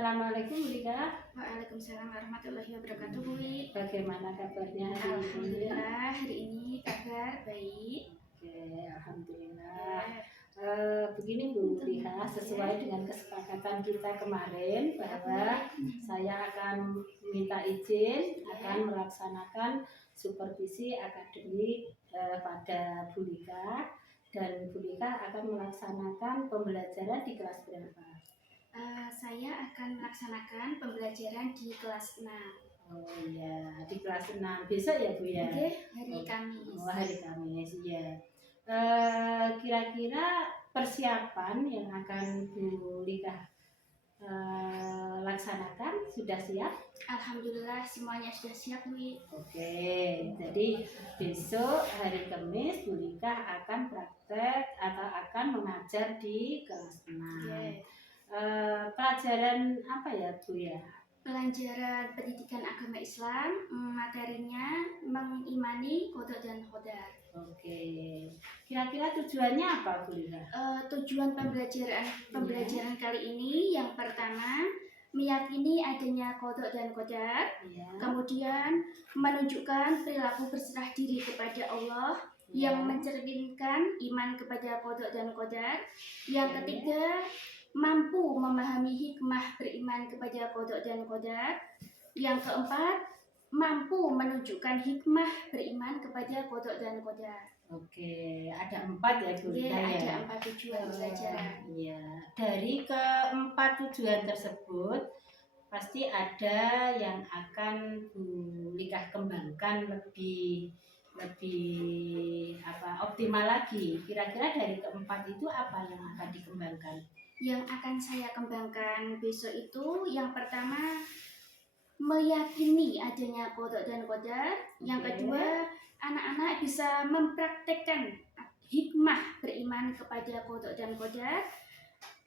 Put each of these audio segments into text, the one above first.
Assalamualaikum Bu Rika. Waalaikumsalam warahmatullahi wabarakatuh, Bu Wi. Bagaimana kabarnya hari ini? Alhamdulillah, hari ini kabar baik. Oke, alhamdulillah. Begini Bu Rika, sesuai dengan kesepakatan kita kemarin bahwa saya akan minta izin akan melaksanakan supervisi akademik pada Bu Rika, dan Bu Rika akan melaksanakan pembelajaran di kelas berapa? Saya akan melaksanakan pembelajaran di kelas 6. Oh iya, di kelas 6 besok ya Bu ya? Oke, hari Kamis. Oh, hari Kamis ya. Kira-kira persiapan yang akan Bu Rika laksanakan sudah siap? Alhamdulillah semuanya sudah siap, Wi. Oke, jadi besok hari Kamis Bu Rika akan praktek atau akan mengajar di kelas 6. Oke. Pelajaran apa ya Bu ya? Pelajaran pendidikan agama Islam, materinya mengimani qada dan qadar. Oke, kira-kira tujuannya apa Bu Rika? Tujuan pembelajaran kali ini yang pertama meyakini adanya qada dan qadar, Ya. kemudian menunjukkan perilaku berserah diri kepada Allah yang mencerminkan iman kepada qada dan qadar. Yang ketiga, mampu memahami hikmah beriman kepada qada dan qadar. Yang keempat, mampu menunjukkan hikmah beriman kepada qada dan qadar. Oke, ada 4 ya Bu Rika Ada ya? 4 tujuan pelajaran. Iya, dari keempat tujuan tersebut pasti ada yang akan Bu Rika kembangkan lebih optimal lagi. Kira-kira dari keempat itu apa yang akan dikembangkan? Yang akan saya kembangkan besok itu yang pertama meyakini adanya qada dan qadar. Yang kedua, anak-anak bisa mempraktekkan hikmah beriman kepada qada dan qadar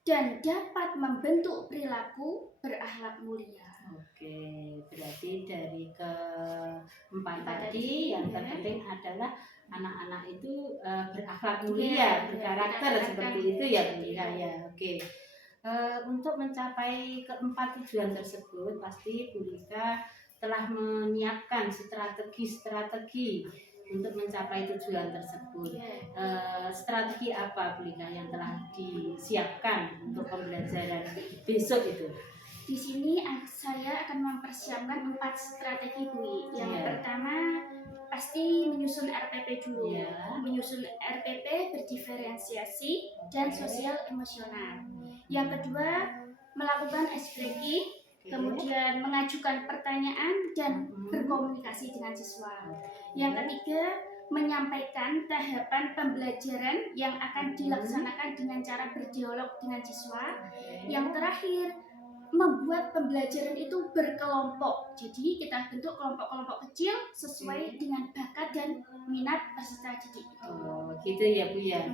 dan dapat membentuk perilaku berakhlak mulia. Oke, berarti dari keempat tadi yang terpenting adalah anak-anak itu berakhlak mulia, berkarakter seperti itu ya Bu Rika ya. Oke. Untuk mencapai keempat tujuan tersebut pasti Bu Rika telah menyiapkan strategi untuk mencapai tujuan tersebut. Strategi apa Bu Rika yang telah disiapkan untuk pembelajaran besok itu? Di sini saya akan mempersiapkan 4 strategi, Bu. Yang pertama pasti menyusun RPP dulu. Menyusun RPP berdiferensiasi dan sosial emosional. Yang kedua, melakukan ice breaking, kemudian mengajukan pertanyaan dan berkomunikasi dengan siswa. Yang ketiga, menyampaikan tahapan pembelajaran yang akan dilaksanakan dengan cara berdialog dengan siswa. Yang terakhir, membuat pembelajaran itu berkelompok. Jadi kita bentuk kelompok-kelompok kecil sesuai dengan bakat dan minat peserta didik. Oh, gitu ya Bu ya.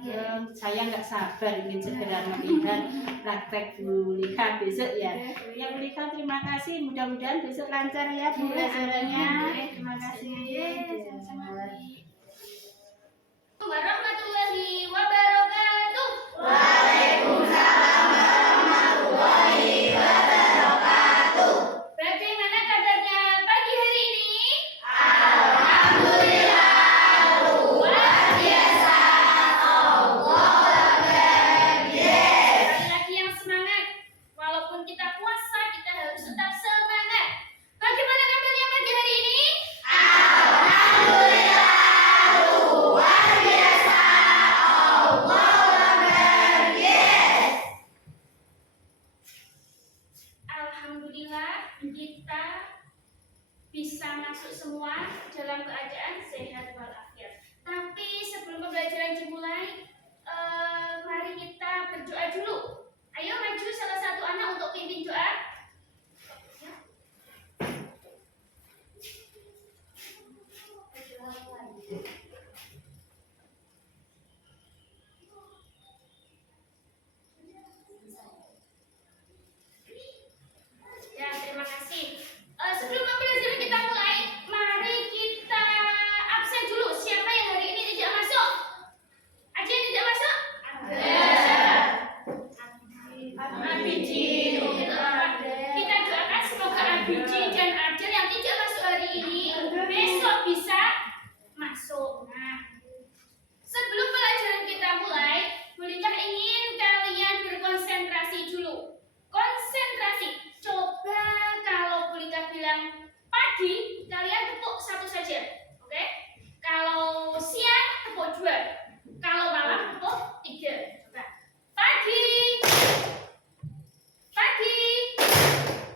Saya nggak sabar ingin segera melihat praktek Bu Rika besok ya. Ya Bu Rika, terima kasih. Mudah-mudahan besok lancar ya pembelajarannya. Terima kasih. Warahmatullahi wabarakatuh. Waalaikumsalam warahmatullahi wabarakatuh. Bagaimana kabarnya pagi hari ini? Alhamdulillah luar biasa. Allah Akbar. Lagi yang semangat. Walaupun kita puasa, kita harus tetap semangat. Bagaimana kabarnya pagi hari ini? Alhamdulillah luar biasa. Allah Akbar. Yes. Alhamdulillah kita bisa masuk semua dalam keadaan sehat walafiat. Tapi sebelum pembelajaran dimulai, mari kita berdoa dulu. Ayo maju salah satu anak untuk pimpin doa. Ya, terima kasih. Sebelum pembelajaran kita mulai, mari kita absen dulu. Siapa yang hari ini tidak masuk? Aja biji dan ajal yang tidak masuk hari ini besok bisa masuk. Nah, sebelum pelajaran kita mulai, Bulika ingin kalian berkonsentrasi dulu. Konsentrasi. Coba kalau Bulika bilang pagi, kalian tepuk satu saja. Oke? Kalau siang tepuk 2. Kalau malam tepuk 3. Coba. Pagi. Pagi.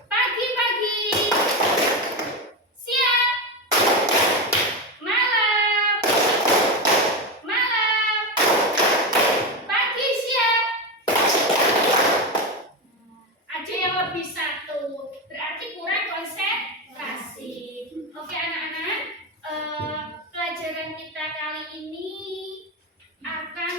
Pagi, pagi. Siang. Malam. Malam. Pagi, siang. Ada yang lebih satu. Berarti kurang konsentrasi. Oke anak-anak, pelajaran kita kali ini akan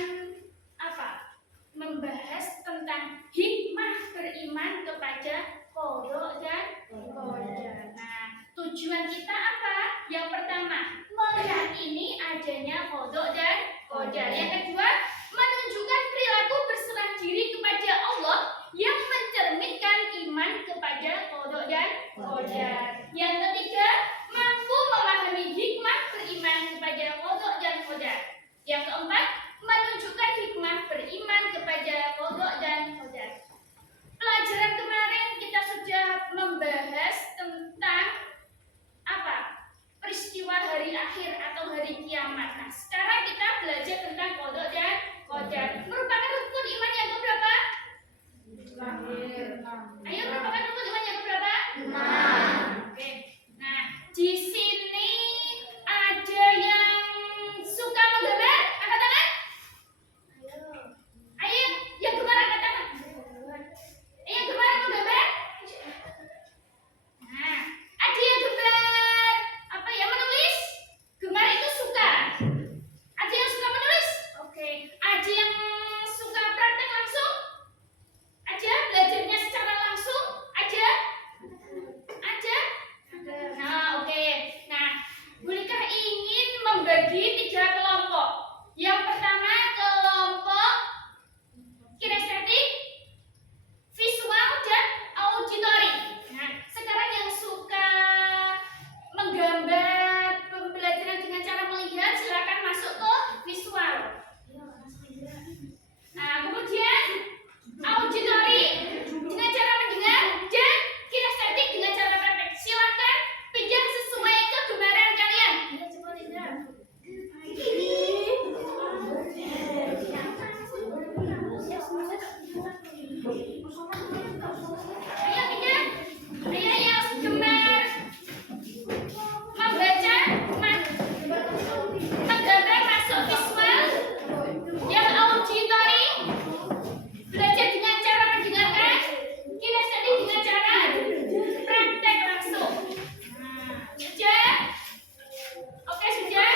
membahas tentang hikmah beriman kepada qada dan qadar. Nah, tujuan kita apa? Yang pertama, meyakini adanya qada dan qadar. Yang kedua, menunjukkan perilaku berserah diri kepada Allah yang mencerminkan iman kepada qada dan qadar. Yang ketiga, mampu memahami hikmah beriman kepada qada dan qadar. Yang keempat, menunjukkan hikmah beriman kepada qada dan qadar. Pelajaran kemarin kita sudah membahas tentang peristiwa hari akhir atau hari kiamat. Nah, sekarang kita belajar tentang qada dan qadar. Merupakan rukun iman yang keberapa? Ayo, merupakan rukun iman yang keberapa? Oke. Nah, di sini ada yang suka menggambar? Angkat tangan. Ayo, yang gemar angkat tangan. Yang gemar menggambar? Nah, ada yang gemar menulis? Gemar itu suka. Ada yang suka menulis? Oke. Ada yang suka praktek langsung? Ada belajarnya secara langsung? Ada? Ada? Nah, oke. Nah, Bulika ingin membagi 3 kelompok. Yang pertama kelompok kinestetik, visual, dan auditory. Nah, sekarang yang suka menggambar pembelajaran dengan cara melihat, silakan masuk ke visual. Nah, kemudian auditory dengan cara mendengar, dan kinestetik dengan cara praktek. Silakan pindah sesuai kegemaran kalian. Ayo pindah. Ayo yang gemar membaca, menggambar masuk visual. Yang auditory belajar dengan cara mendengarkan, kinestetik dengan cara praktek langsung. Sudah? Oke, sudah?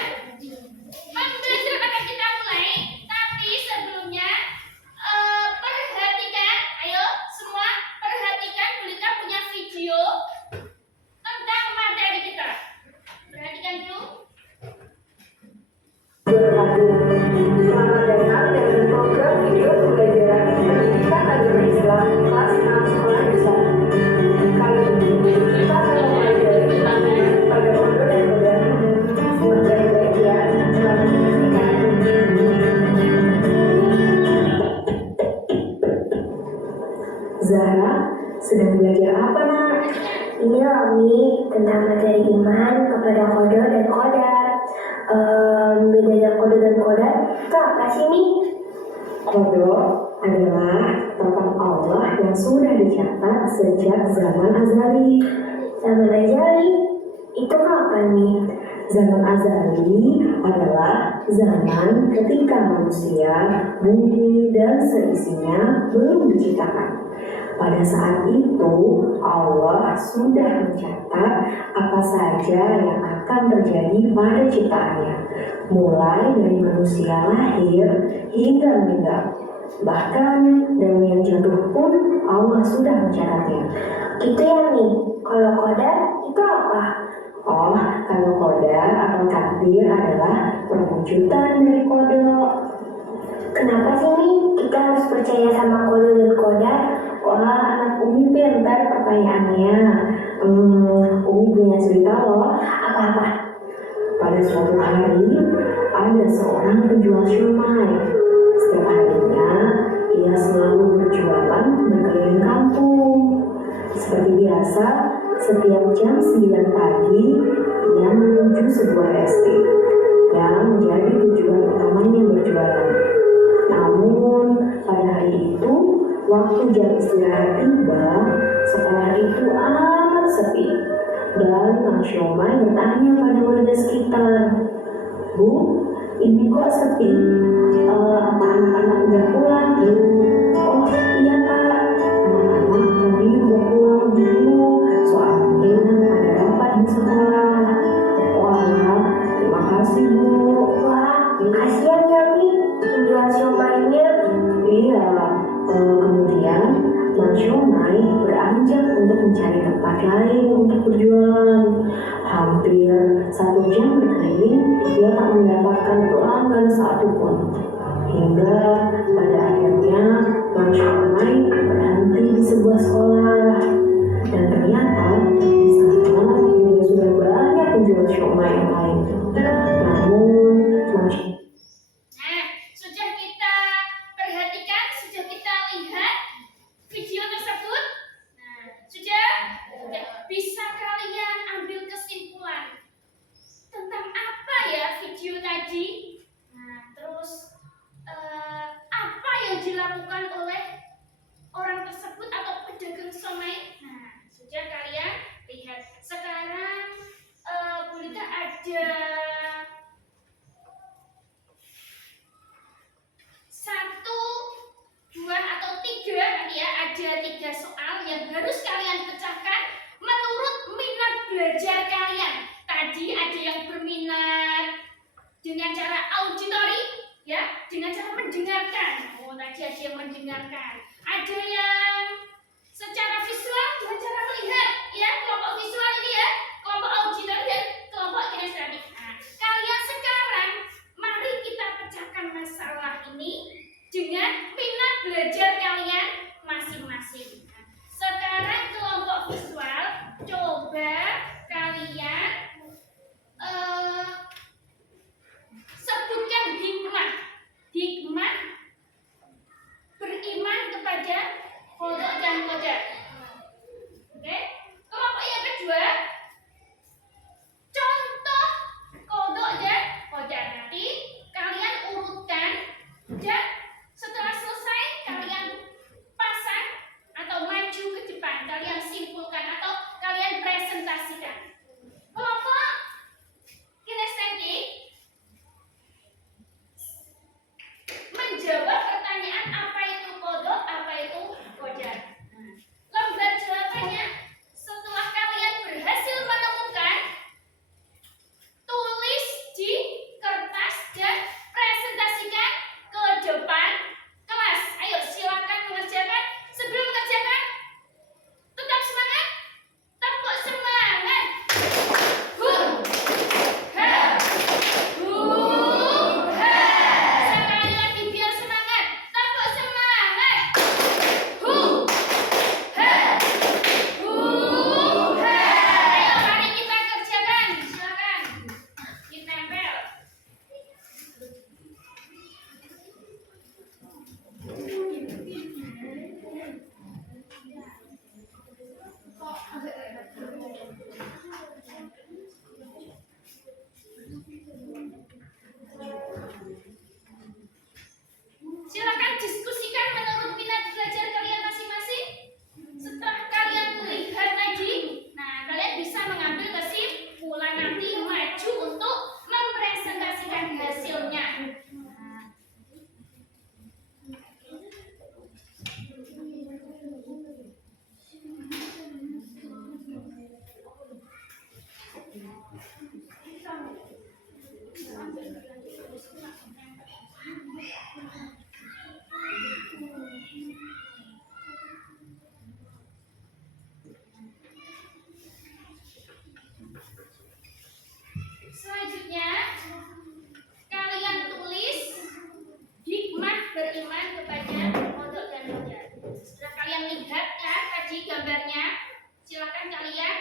Pembelajaran akan kita mulai, tapi sebelumnya perhatikan, ayo semua perhatikan, Bulika punya video tentang materi kita. Perhatikan dulu. Selamat datang dalam program video pembelajaran pendidikan agama Islam kelas 6 sekolah besar. Kali ini kita akan mempelajari pada qada dan qadar. Baik-baik ya, selamat menyaksikan. Zahra, sedang belajar apa nak? Ini Romi tentang materi iman kepada qada dan qadar. Bedanya qada dan qadar itu apa sih Mi? Qada adalah tentang Allah yang sudah dicatat sejak zaman azali. Zaman azali itu kapan Mi? Zaman azali adalah zaman ketika manusia, bumi, dan seisinya belum diciptakan. Pada saat itu, Allah sudah mencatat apa saja yang akan terjadi pada ciptaannya, mulai dari manusia lahir hingga meninggal. Bahkan daun yang jatuh pun Allah sudah mencatatnya. Gitu ya Mi. Kalau qadar itu apa? Oh, kalau qadar atau takdir adalah perwujudan dari qada. Kenapa sih Mi kita harus percaya sama qada dan qadar? Wah, anak Umi pintar pertanyaannya. Umi punya cerita loh. Apa-apa? Pada suatu hari, ada seorang penjual siomay. Setiap harinya, ia selalu berjualan berkeliling kampung. Seperti biasa, setiap jam 9 pagi, ia menuju sebuah SD yang menjadi tujuan utamanya berjualan. Namun, pada hari itu, waktu jam istirahat tiba, sekolah itu amat sepi. Dan Mang Siomay bertanya pada warga sekitar, "Bu, ini kok sepi? Apa anak-anak udah pulang?" "Oh iya Pak, anak-anak tadi udah pulang dulu, soalnya ada rapat di sekolah." "Wah, terima kasih Bu." Wah, kasihan ya Mi, penjual siomaynya. Iya, kemudian Mang Siomay beranjak untuk mencari tempat lain untuk berjualan. Hampir 1 jam berkeliling, ia tak mendapatkan pelanggan satupun. Hingga pada akhirnya Mang Siomay berhenti di sebuah sekolah. Dan ternyata di sana juga sudah banyak penjual siomay yang lain. Namun Mang Nah, sudah kita perhatikan, sudah kita lihat video tersebut. Nah, sudah bisa kalian ambil kesimpulan tentang apa ya video tadi. Nah, terus apa yang dilakukan oleh orang tersebut atau pedagang somai. Nah, sudah kalian lihat. Sekarang bolehkah ada 1, 2 atau 3 nanti ya, ada 3 soal yang harus kalian pecahkan menurut minat belajar kalian. Tadi ada yang berminat dengan cara auditori, ya, dengan cara mendengarkan. Oh, tadi ada yang mendengarkan. Ada yang secara visual dengan cara melihat, ya, kelompok visual ini ya, kelompok auditori dan kelompok kinestetik. Nah, kalian sekarang mari kita pecahkan masalah ini dengan minat belajar kalian masing-masing. Nah, sekarang kelompok visual, coba kalian sebutkan hikmah. Hikmah beriman kepada kodok dan qadar. Oke? Kelompok yang kedua, contoh kodok dan qadar. Nanti kalian urutkan dan setelah selesai kalian pasang atau maju ke depan, kalian simpulkan atau kalian presentasikan. Kelompok kinestetik menjawab pertanyaan apa itu kodok, apa itu qadar. Lembar jawabannya setelah kalian berhasil menemukan, tulis di kertas dan presentasikan ke depan kelas. Ayo silakan mengerjakan. Sebelum mengerjakan, tetap semangat. Tepuk semangat. Hu, ha, hu, ha. Sekali lagi biar semangat. Tepuk semangat. Hu, ha, hu, ha. Ayo mari kita kerjakan. Silakan ditempel. Silakan diskusikan menurut minat belajar kalian masing-masing. Setelah kalian melihat tadi, nah kalian bisa mengambil kesimpulan nanti maju untuk mempresentasikan hasilnya. Selanjutnya, kalian tulis hikmah beriman kepada kodok dan qadar. Setelah kalian lihat ya tadi gambarnya, silakan kalian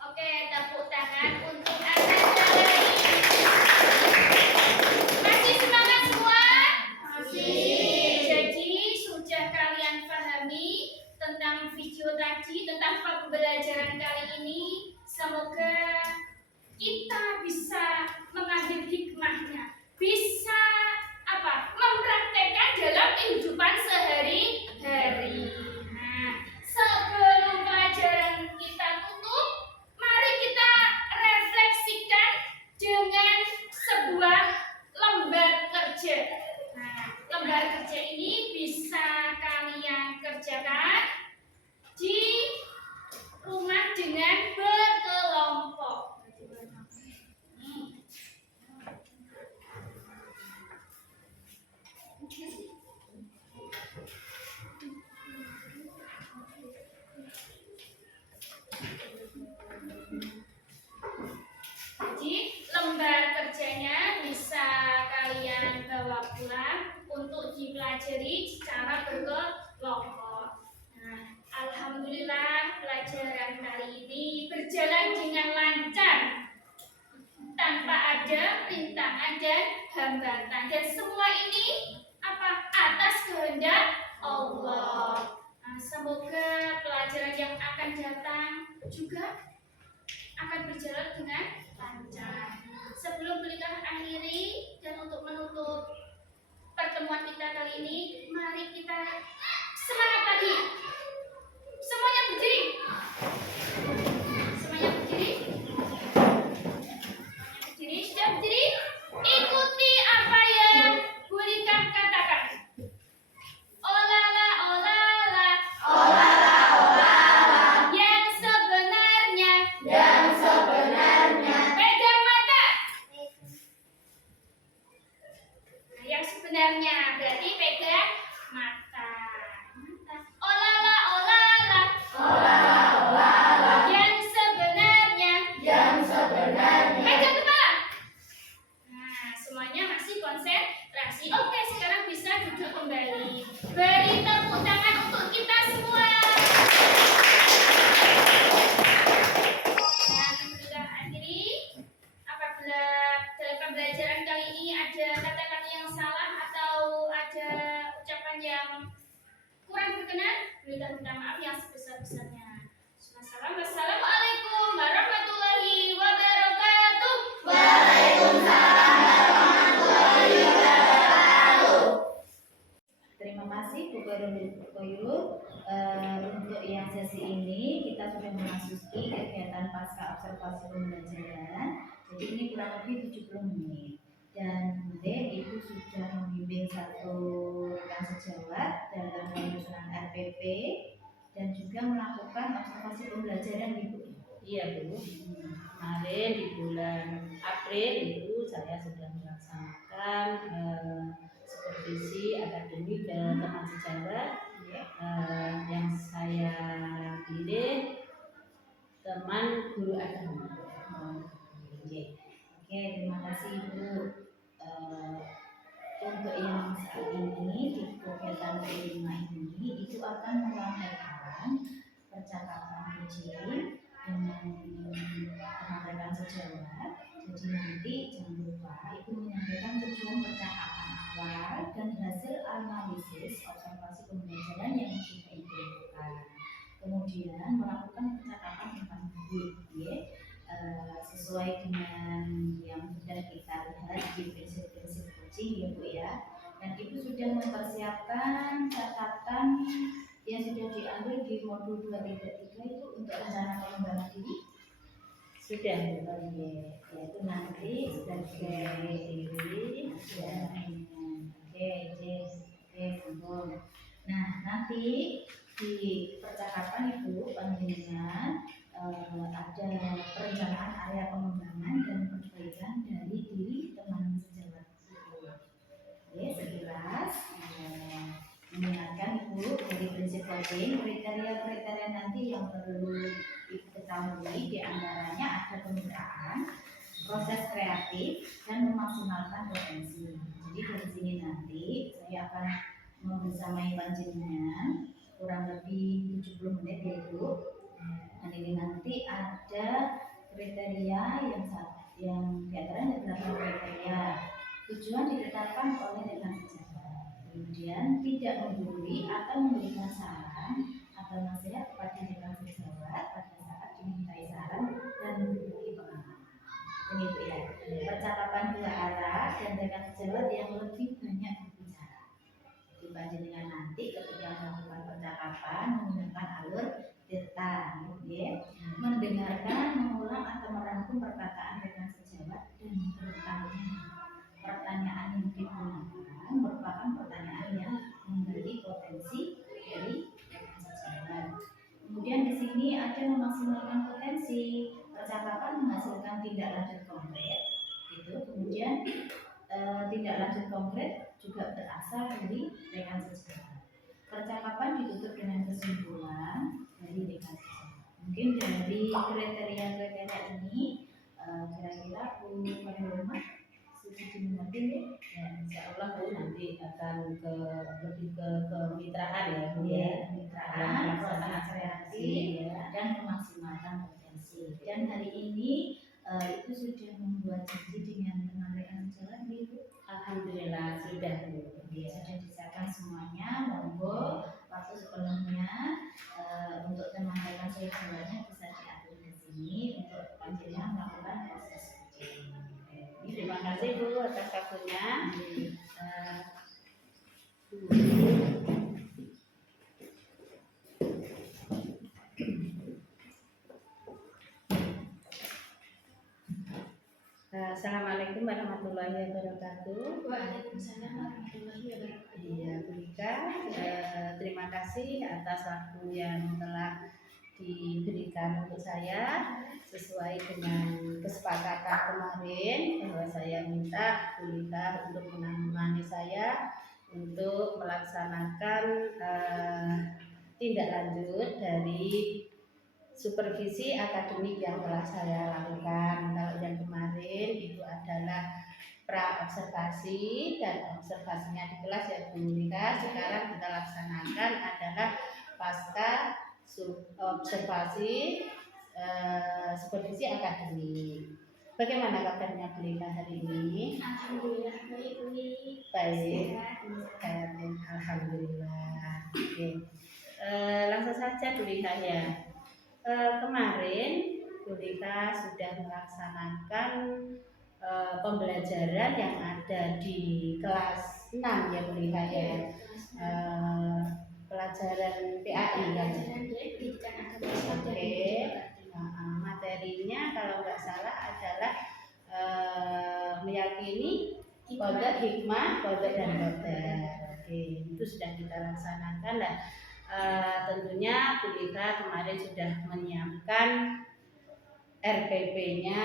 Oke, tepuk tangan untuk anak-anak. Masih semangat semua? Masih. Jadi sudah kalian pahami tentang video tadi, tentang pembelajaran kali ini. Semoga kita bisa mengambil hikmahnya, bisa mempraktekkan dalam kehidupan sehari-hari. Nah, sebelum pelajaran kita tutup, mari kita refleksikan dengan sebuah lembar kerja. Nah, lembar kerja ini bisa kalian kerjakan di rumah dengan berkelompok. Jadi lembar kerjanya bisa kalian bawa pulang untuk dipelajari secara berkelompok. Nah, alhamdulillah pelajaran kali ini berjalan dengan lancar tanpa ada rintangan dan hambatan, dan semua ini atas kehendak Allah. Nah, semoga pelajaran yang akan datang juga akan berjalan dengan lancar. Sebelum kita akhiri dan untuk menutup pertemuan kita kali ini, mari kita semangat lagi. Semuanya berdiri. Semuanya berdiri. Semuanya berdiri. Sudah berdiri? Ikuti apa yang Bu Rika katakan. Olala, olala. Olala, olala. Yang sebenarnya. Yang sebenarnya. Pegang mata. Nah, yang sebenarnya berarti pegang mata. Olala, olala. Olala, olala. Yang sebenarnya. Yang sebenarnya. Pegang kepala. Nah, semuanya masih konsentrasi. Oke, sekarang bisa duduk kembali. Beri tepuk tangan untuk kita semua. Nah, sudah akhiri. Apabila dalam pembelajaran kali ini ada kata-kata yang salah atau ada ucapan yang kurang berkenan, berikan minta maaf yang sebesar-besarnya. Wassalamualaikum warahmatullahi wabarakatuh. Waalaikumsalam warahmatullahi wabarakatuh. Terima kasih Bu Koyul. Untuk yang sesi ini kita sudah memasuki kegiatan pasca observasi pembelajaran. Jadi ini kurang lebih 70 menit. Dan kemudian Ibu sudah membimbing satu rekan sejawat dalam penyusunan RPP dan juga melakukan observasi pembelajaran Ibu. Iya Bu, kemarin di bulan April itu saya sudah melaksanakan supervisi akademik ke teman sejawat yang saya pilih teman guru agama. Oke, terima kasih Ibu. Untuk yang saat ini di kegiatan P5 ini itu akan menyampaikan percakapan kecil dengan rekan sejawat. Jadi nanti jangan lupa Ibu menyampaikan tujuan percakapan awal dan hasil analisis observasi pembelajaran yang sudah Ibu lakukan. Kemudian melakukan percakapan tentang buku, sesuai dengan yang sudah kita lihat di prinsip-prinsip coaching ya Bu ya. Dan Ibu sudah mempersiapkan catatan yang sudah diambil di modul 233 itu untuk rencana pengembangan diri. Sudah. Yaitu nanti sebagai diri dan sambung. Nah, nanti di percakapan Ibu panjenengan ada perencanaan area pengembangan dan perbaikan dari diri teman sejawat Ibu. Oke, sekilas mengingatkan Ibu dari prinsip coaching, kriteria-kriteria nanti yang perlu Ibu ketahui diantaranya ada kemitraan, proses kreatif, dan memaksimalkan potensi. Jadi dari sini nanti saya akan membersamai panjenengan kurang lebih 70 menit ya Ibu. ini nanti ada kriteria yang diantaranya 8 kriteria. Tujuan ditetapkan oleh rekan sejawat. Kemudian tidak menggurui atau memberikan saran atau nasihat kepada rekan sejawat pada saat dimintai saran dan berbagi pengalaman. Ini Bu ya, percakapan dua arah dan rekan sejawat yang lebih banyak berbicara. Jadi panjenengan nanti ketika melakukan percakapan menggunakan alur dirta, ya, mendengarkan, mengulang atau merangkum perkataan rekan sejawat dan bertanya. Pertanyaan yang digunakan merupakan pertanyaan yang memberi potensi dari rekan sejawat. Kemudian di sini ada memaksimalkan potensi. Percakapan menghasilkan tindak lanjut konkret. Kemudian tindak lanjut konkret juga berasal dari rekan sejawat. Percakapan ditutup dengan kesimpulan dari rekan sejawat. Mungkin dari kriteria-kriteria ini kira-kira Bu pada rumah sudah dimengerti ya, insya Allah Bu nanti akan lebih ke kemitraan ya Bu ya, kemitraan, pelaksanaan kreasi ya, dan memaksimalkan potensi. Dan hari ini itu sudah membuat janji dengan teman rekan sejawat Bu. Alhamdulillah sudah Bu. Ya, sudah disiapkan semuanya. Monggo waktu sepenuhnya untuk teman rekan sejawatnya bisa diatur di sini untuk panjenengan melakukan proses uji. Terima kasih Bu atas waktunya. Assalamualaikum warahmatullahi wabarakatuh. Waalaikumsalam warahmatullahi wabarakatuh. Iya, Bu Rika, terima kasih atas waktu yang telah diberikan untuk saya sesuai dengan kesepakatan kemarin bahwa saya minta Bu Rika untuk menemani saya untuk melaksanakan tindak lanjut dari supervisi akademik yang telah saya lakukan. Kalau yang kemarin itu adalah pra-observasi dan observasinya di kelas ya Bu Rika. Sekarang kita laksanakan adalah pasca observasi supervisi akademik. Bagaimana kabarnya Bu Rika hari ini? Alhamdulillah baik Bu. Baik, alhamdulillah. Oke. Langsung saja Bu Rika ya. Kemarin Bu Rika sudah melaksanakan pembelajaran yang ada di kelas 6 ya Bu Rika ya. Pelajaran PAI kan. Oke. Materinya kalau nggak salah adalah meyakini kodrat, hikmah, kodrat dan kodrat. Oke, itu sudah kita laksanakan. Nah, tentunya Bu Rika kemarin sudah menyiapkan RPP-nya,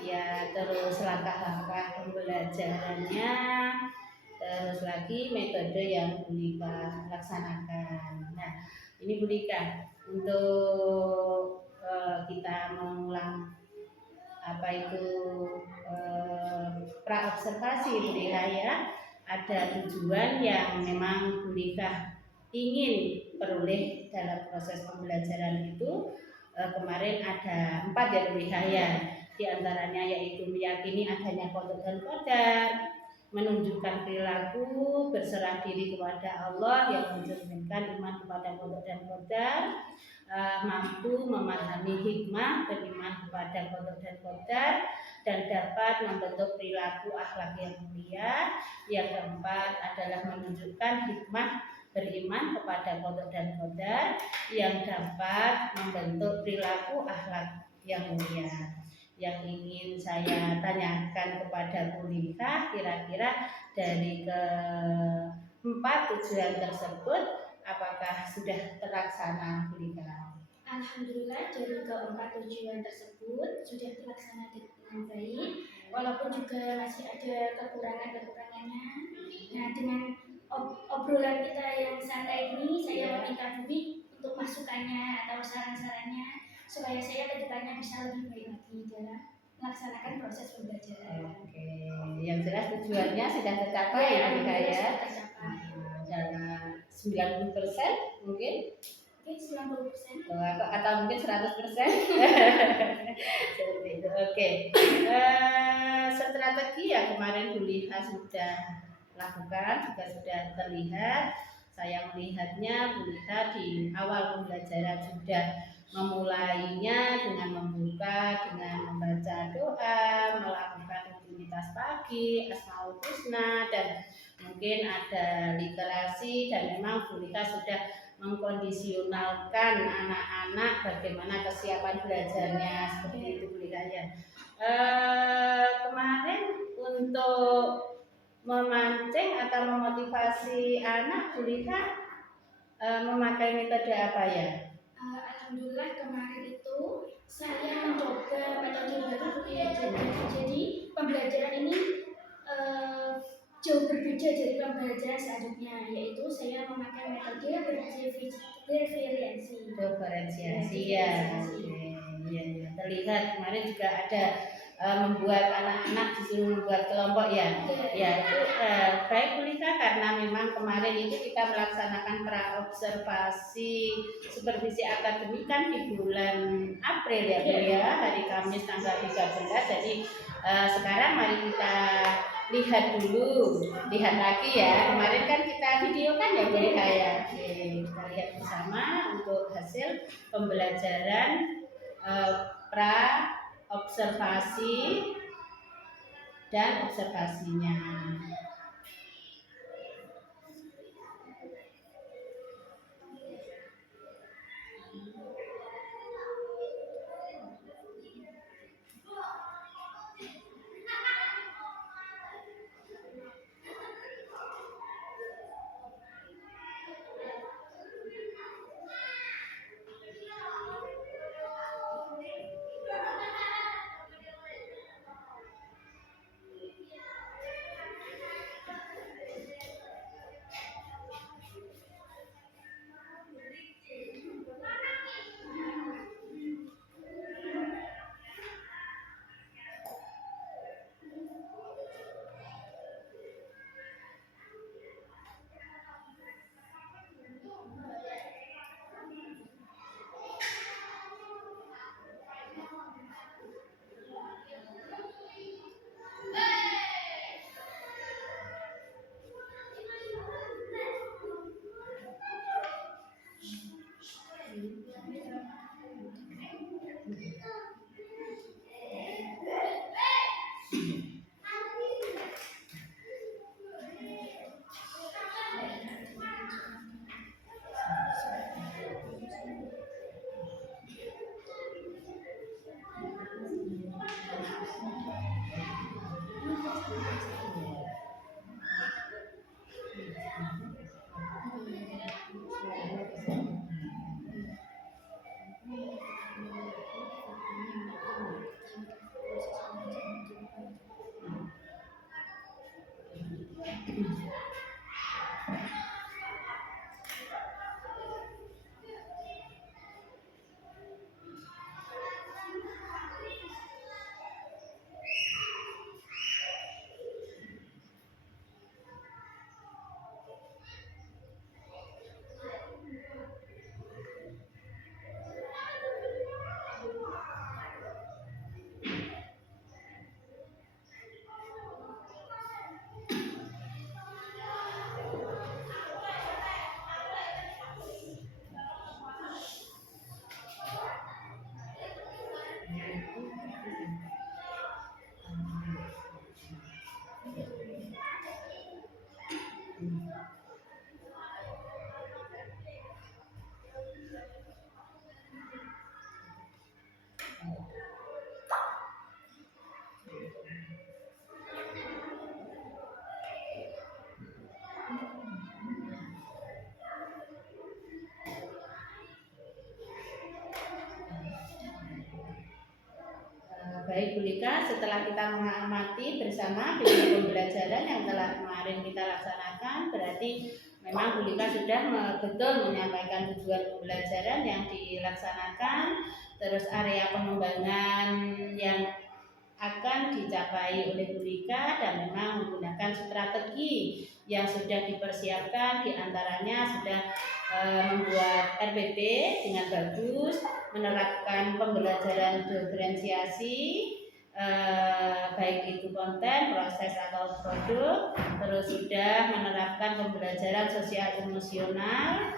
ya, terus langkah-langkah pembelajarannya, terus lagi metode yang Bu Rika laksanakan. Nah, ini Bu Rika untuk kita mengulang apa itu pra-observasi Bu Rika ya. Ada tujuan yang memang Bu Rika ingin peroleh dalam proses pembelajaran itu. Kemarin ada 4 ya Bu Rika ya. Di antaranya yaitu meyakini adanya kodrat dan kodrat, menunjukkan perilaku berserah diri kepada Allah yang mencerminkan iman kepada kodrat dan kodrat, mampu memahami hikmah beriman kepada kodrat dan kodrat, dan dapat membentuk perilaku akhlak yang mulia. Yang keempat adalah menunjukkan hikmah beriman kepada kodrat dan kodrat yang dapat membentuk perilaku akhlak yang mulia. Yang ingin saya tanyakan kepada Bu Rika, kira-kira dari keempat tujuan tersebut apakah sudah terlaksana Bu Rika? Alhamdulillah dari keempat tujuan tersebut sudah terlaksana dengan baik, walaupun juga masih ada kekurangannya. Nah, dengan obrolan kita yang santai ini, saya meminta Bu untuk masukannya atau saran-sarannya supaya saya ke depannya bisa lebih baik lagi dalam melaksanakan proses pembelajaran. Oke, yang jelas tujuannya sudah tercapai ya Bu Rika ya. Tercapai. Dalam 90% mungkin. Oke, 90%. Atau mungkin 100%. Seperti itu. Oke. Strategi yang kemarin Bu Liha sudah lakukan juga sudah terlihat. Saya melihatnya Bu Liha di awal pembelajaran sudah memulainya dengan membuka, dengan membaca doa, melakukan rutinitas pagi, Asmaul Husna, dan mungkin ada literasi, dan memang Bu Liha sudah mengkondisionalkan anak-anak bagaimana kesiapan belajarnya seperti itu Bu Liha ya. Kemarin untuk memancing atau memotivasi anak Bu Liha memakai metode apa ya? Alhamdulillah kemarin itu saya mencoba metode baru ya. Jadi pembelajaran ini jauh berbeda dari pembelajaran selanjutnya, yaitu saya memakai metode Diferensiasi ya. Iya, terlihat kemarin juga ada membuat anak-anak disuruh membuat kelompok ya. Ya itu baik Bu Liha, karena memang kemarin itu kita melaksanakan praobservasi supervisi akademik kan di bulan April ya Bu ya, hari Kamis tanggal 13. Jadi sekarang mari kita lihat lagi ya. Kemarin kan kita videokan ya Bu Liha ya. Oke, kita lihat bersama untuk hasil pembelajaran pra observasi dan observasinya. Baik Bu Liha, setelah kita mengamati bersama video pembelajaran yang telah kemarin kita laksanakan, berarti memang Bu Liha sudah betul menyampaikan tujuan pembelajaran yang dilaksanakan, terus area pengembangan yang akan dicapai oleh Bu Liha, dan memang menggunakan strategi yang sudah dipersiapkan diantaranya sudah membuat RPP dengan bagus, menerapkan pembelajaran diferensiasi, baik itu konten, proses atau produk, terus sudah menerapkan pembelajaran sosial emosional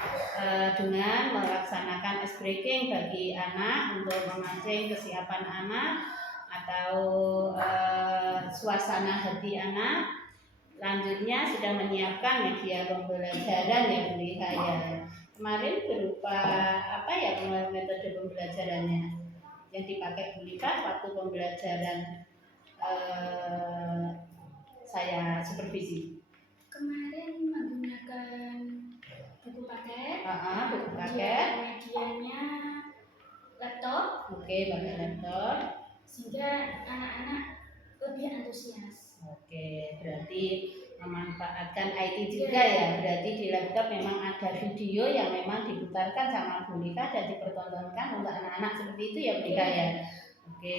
dengan melaksanakan ice breaking bagi anak untuk memancing kesiapan anak atau suasana hati anak. Selanjutnya sudah menyiapkan media pembelajaran ya Bu Lika ya. Kemarin berupa apa ya metode pembelajarannya yang dipakai Bu Lika waktu pembelajaran saya supervisi? Kemarin menggunakan buku paket. Buku paket. Medianya laptop. Oke, pakai laptop. Sehingga anak-anak lebih antusias. Oke, berarti memanfaatkan IT juga ya. Berarti di laptop memang ada video yang memang diputarkan sama Bu Lika dan dipertontonkan untuk anak-anak seperti itu ya Bu Lika ya. Oke.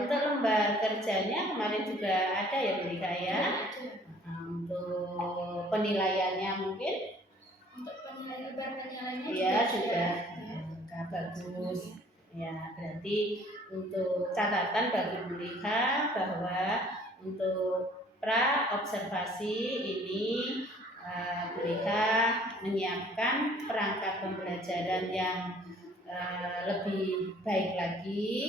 Untuk lembar kerjanya kemarin juga ada ya Bu Lika ya. Untuk penilaiannya mungkin? Untuk penilaiannya ya sudah. Bagus. Ya, berarti untuk catatan bagi Bu Lika bahwa untuk pra observasi ini Bu Lika menyiapkan perangkat pembelajaran yang lebih baik lagi,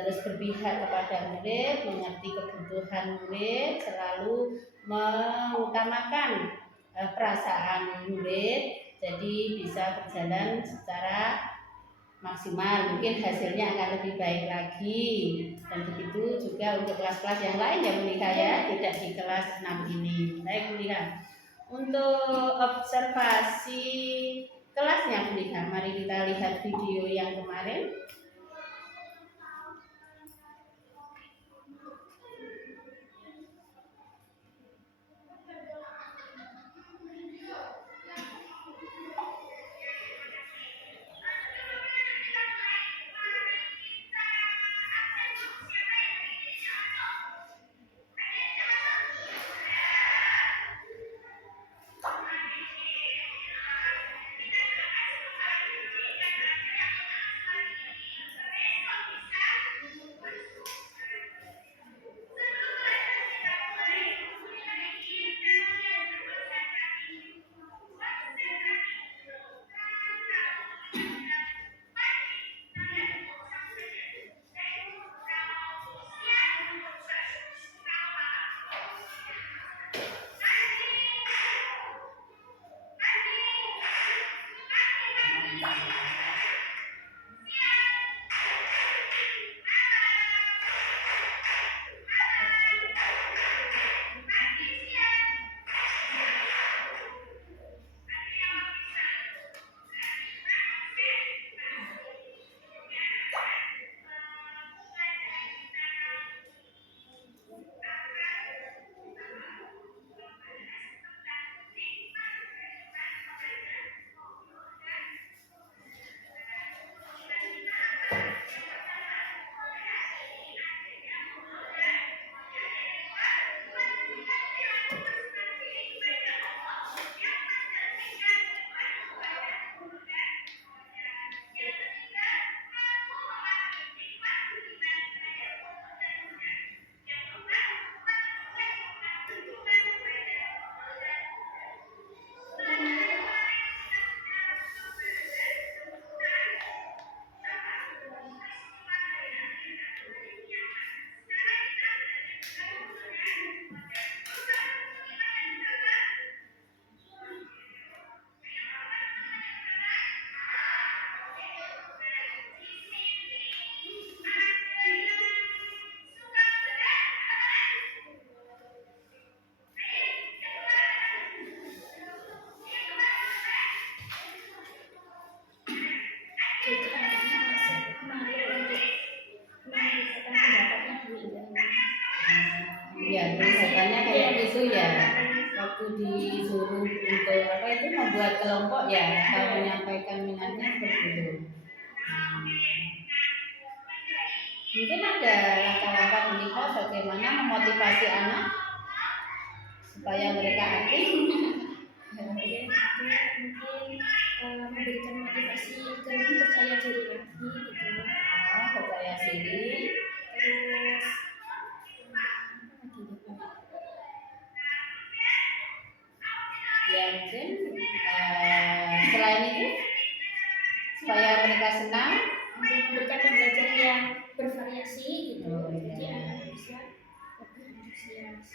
terus berpihak kepada murid, mengerti kebutuhan murid, selalu mengutamakan perasaan murid, jadi bisa berjalan secara maksimal, mungkin hasilnya akan lebih baik lagi. Dan begitu juga untuk kelas-kelas yang lain ya Bu Lika ya, tidak di kelas 6 ini. Baik Bu Lika, untuk observasi kelasnya Bu Lika, mari kita lihat video yang kemarin. Ya, kelihatannya kayak gitu ya. Waktu disuruh untuk apa itu membuat kelompok ya, atau menyampaikan minatnya seperti itu. Mungkin ada langkah-langkah Bu Lika bagaimana memotivasi anak supaya mereka aktif. Kemudian juga mungkin memberikan motivasi agar lebih percaya diri lagi gitu. Percaya diri. Terus apa lagi ya, Pak? Ya mungkin selain itu supaya mereka senang. Untuk memberikan pembelajaran yang bervariasi gitu. Oh, iya. Jadi anak bisa lebih antusias.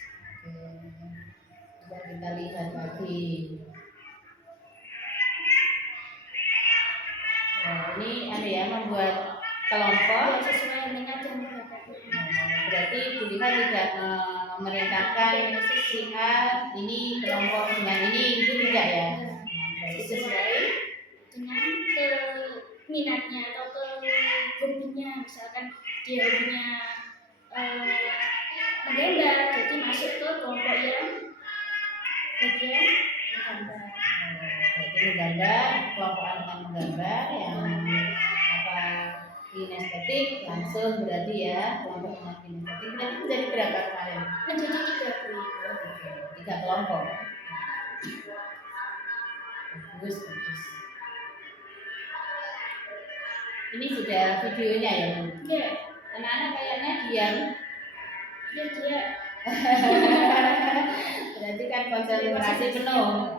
Coba kita lihat lagi. Nah, ini ada ya membuat kelompok. Ya, sesuai minat dan bakatnya. Berarti Bu Liha tidak memerintahkan si A ini kelompok dengan ini itu tidak ya. Berarti sesuai Dengan ke minatnya atau ke hobinya, misalkan dia hobinya menggambar, jadi masuk ke kelompok yang bagian menggambar. berarti menggambar, kelompok anak menggambar yang apa kinestetik langsung berarti ya kelompok anak kinestetik berarti menjadi berapa kemarin? Menjadi 3 Bu. 3 kelompok. Bagus. Ini sudah videonya ya Bu? Ya, Anak-anak kayaknya diam. dia Berarti kan konsentrasi penuh.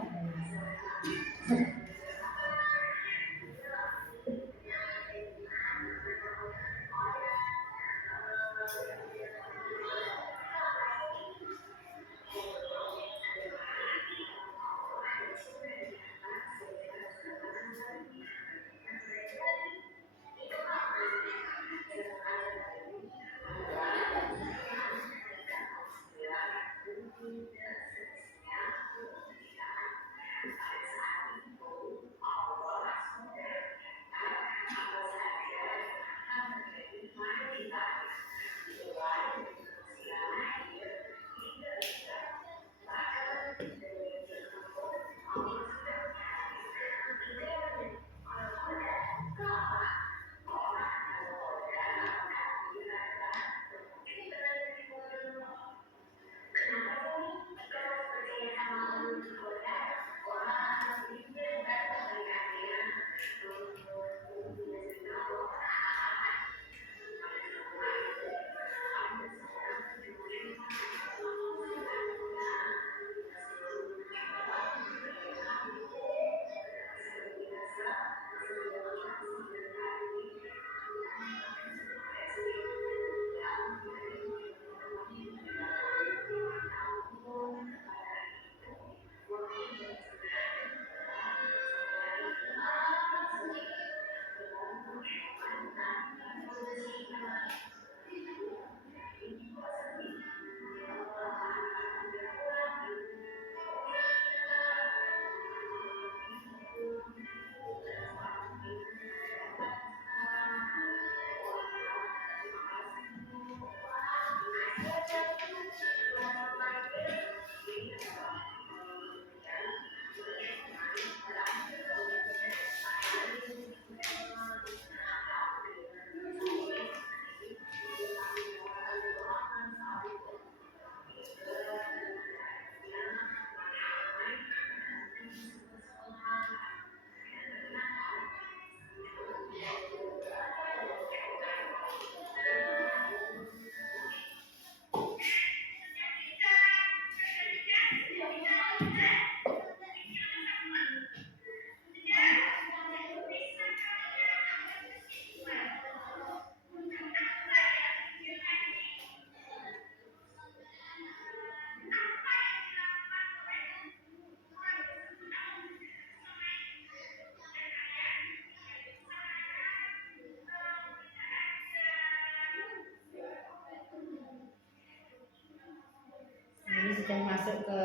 Sudah masuk ke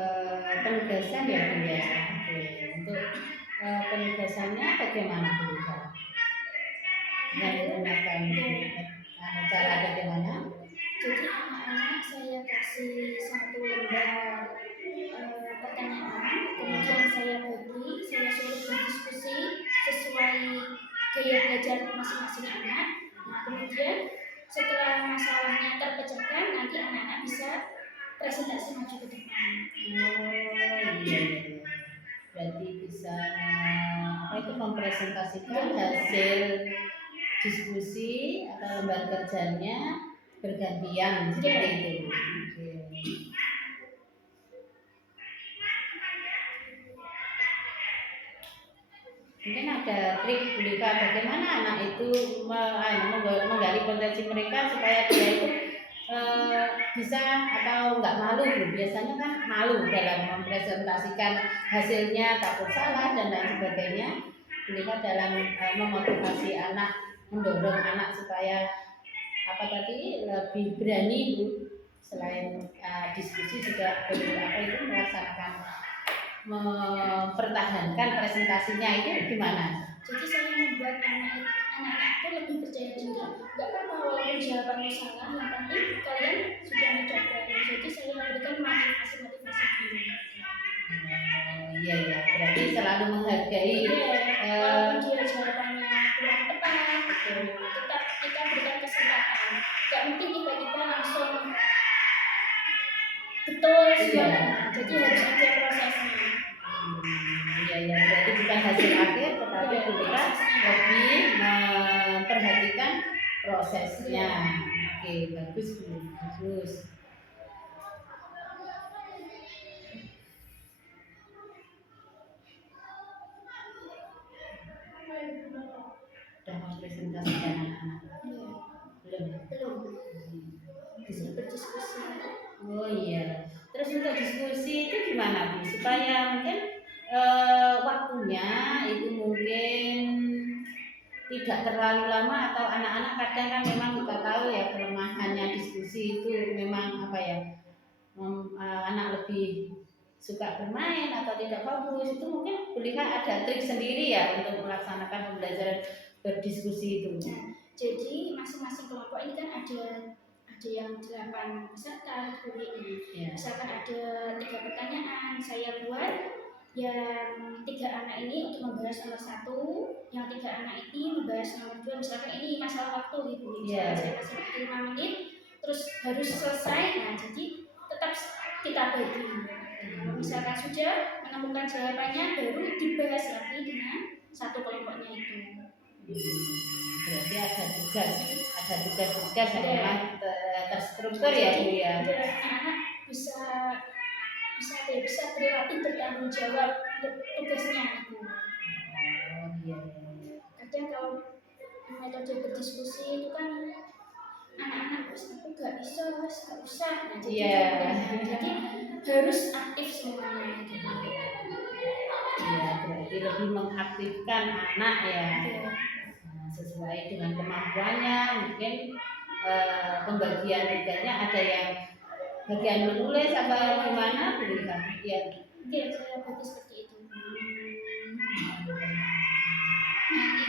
penugasan ya Bu ya. Oke. Untuk penugasannya bagaimana Bu Liha? Dengan menggunakan cara bagaimana? Jadi anak-anak saya kasih 1 lembar pertanyaan, kemudian saya suruh berdiskusi sesuai gaya belajar masing-masing anak. Nah, kemudian setelah masalahnya terpecahkan, nanti anak-anak bisa presentasi maju ke depan. Iya. Berarti bisa apa itu mempresentasikan hasil diskusi atau lembar kerjanya bergantian seperti itu. Oke. Mungkin ada trik Bu Lika bagaimana anak itu menggali potensi mereka supaya dia itu bisa atau nggak malu Bu. Biasanya kan malu dalam mempresentasikan hasilnya, takut salah dan lain sebagainya. Bu Lika dalam memotivasi anak, mendorong anak supaya apa tadi lebih berani Bu, selain diskusi juga melaksanakan mempertahankan presentasinya itu gimana? Jadi saya membuat anak-anak itu lebih percaya diri. Gak apa-apa walaupun jawabannya salah, yang penting kalian sudah mencoba. Jadi saya berikan motivasi dulu. Iya, berarti selalu menghargai. Walaupun dia jawabannya kurang tepat, tetap kita berikan kesempatan. Gak mungkin tiba-tiba langsung betul semua. Jadi harus ada prosesnya. Iya, berarti bukan hasil akhir, tetapi kita lebih memperhatikan prosesnya. Oke, bagus Bu, bagus. Sudah mau presentasi dengan anak-anak? Belum. Bisa berdiskusi. Oh iya. Terus untuk diskusi itu gimana Bu? Supaya mungkin waktunya itu mungkin tidak terlalu lama atau anak-anak kadang kan memang kita tahu ya kelemahannya diskusi itu memang apa ya anak lebih suka bermain atau tidak fokus itu mungkin bolehkah ada trik sendiri ya untuk melaksanakan pembelajaran berdiskusi itu? Nah, jadi masing-masing kelompok ini kan ada yang 8 peserta Ya. Misalkan ada 3 pertanyaan, saya buat yang 3 anak ini untuk membahas nomor 1, yang 3 anak ini membahas nomor 2. Misalkan ini masalah waktu Ibu. Yeah. Saya kasih waktu 5 menit, terus harus selesai. Nah, jadi tetap kita bagi. Misalkan sudah menemukan jawabannya, baru dibahas lagi dengan satu kelompoknya itu. Berarti ada tugas yang memang terstruktur ya Bu ya. Anak bisa berlatih bertanggung jawab untuk tugasnya itu. Iya. Kadang kalau metode berdiskusi itu kan anak-anak aku gak bisa, gak usah. Nah, jadi harus aktif semuanya. Iya, berarti lebih mengaktifkan anak ya. Sesuai dengan kemampuannya, mungkin pembagian tugasnya ada yang bagian menulis apa gimana berikan ya. Iya, saya bagi seperti itu. Nah, ini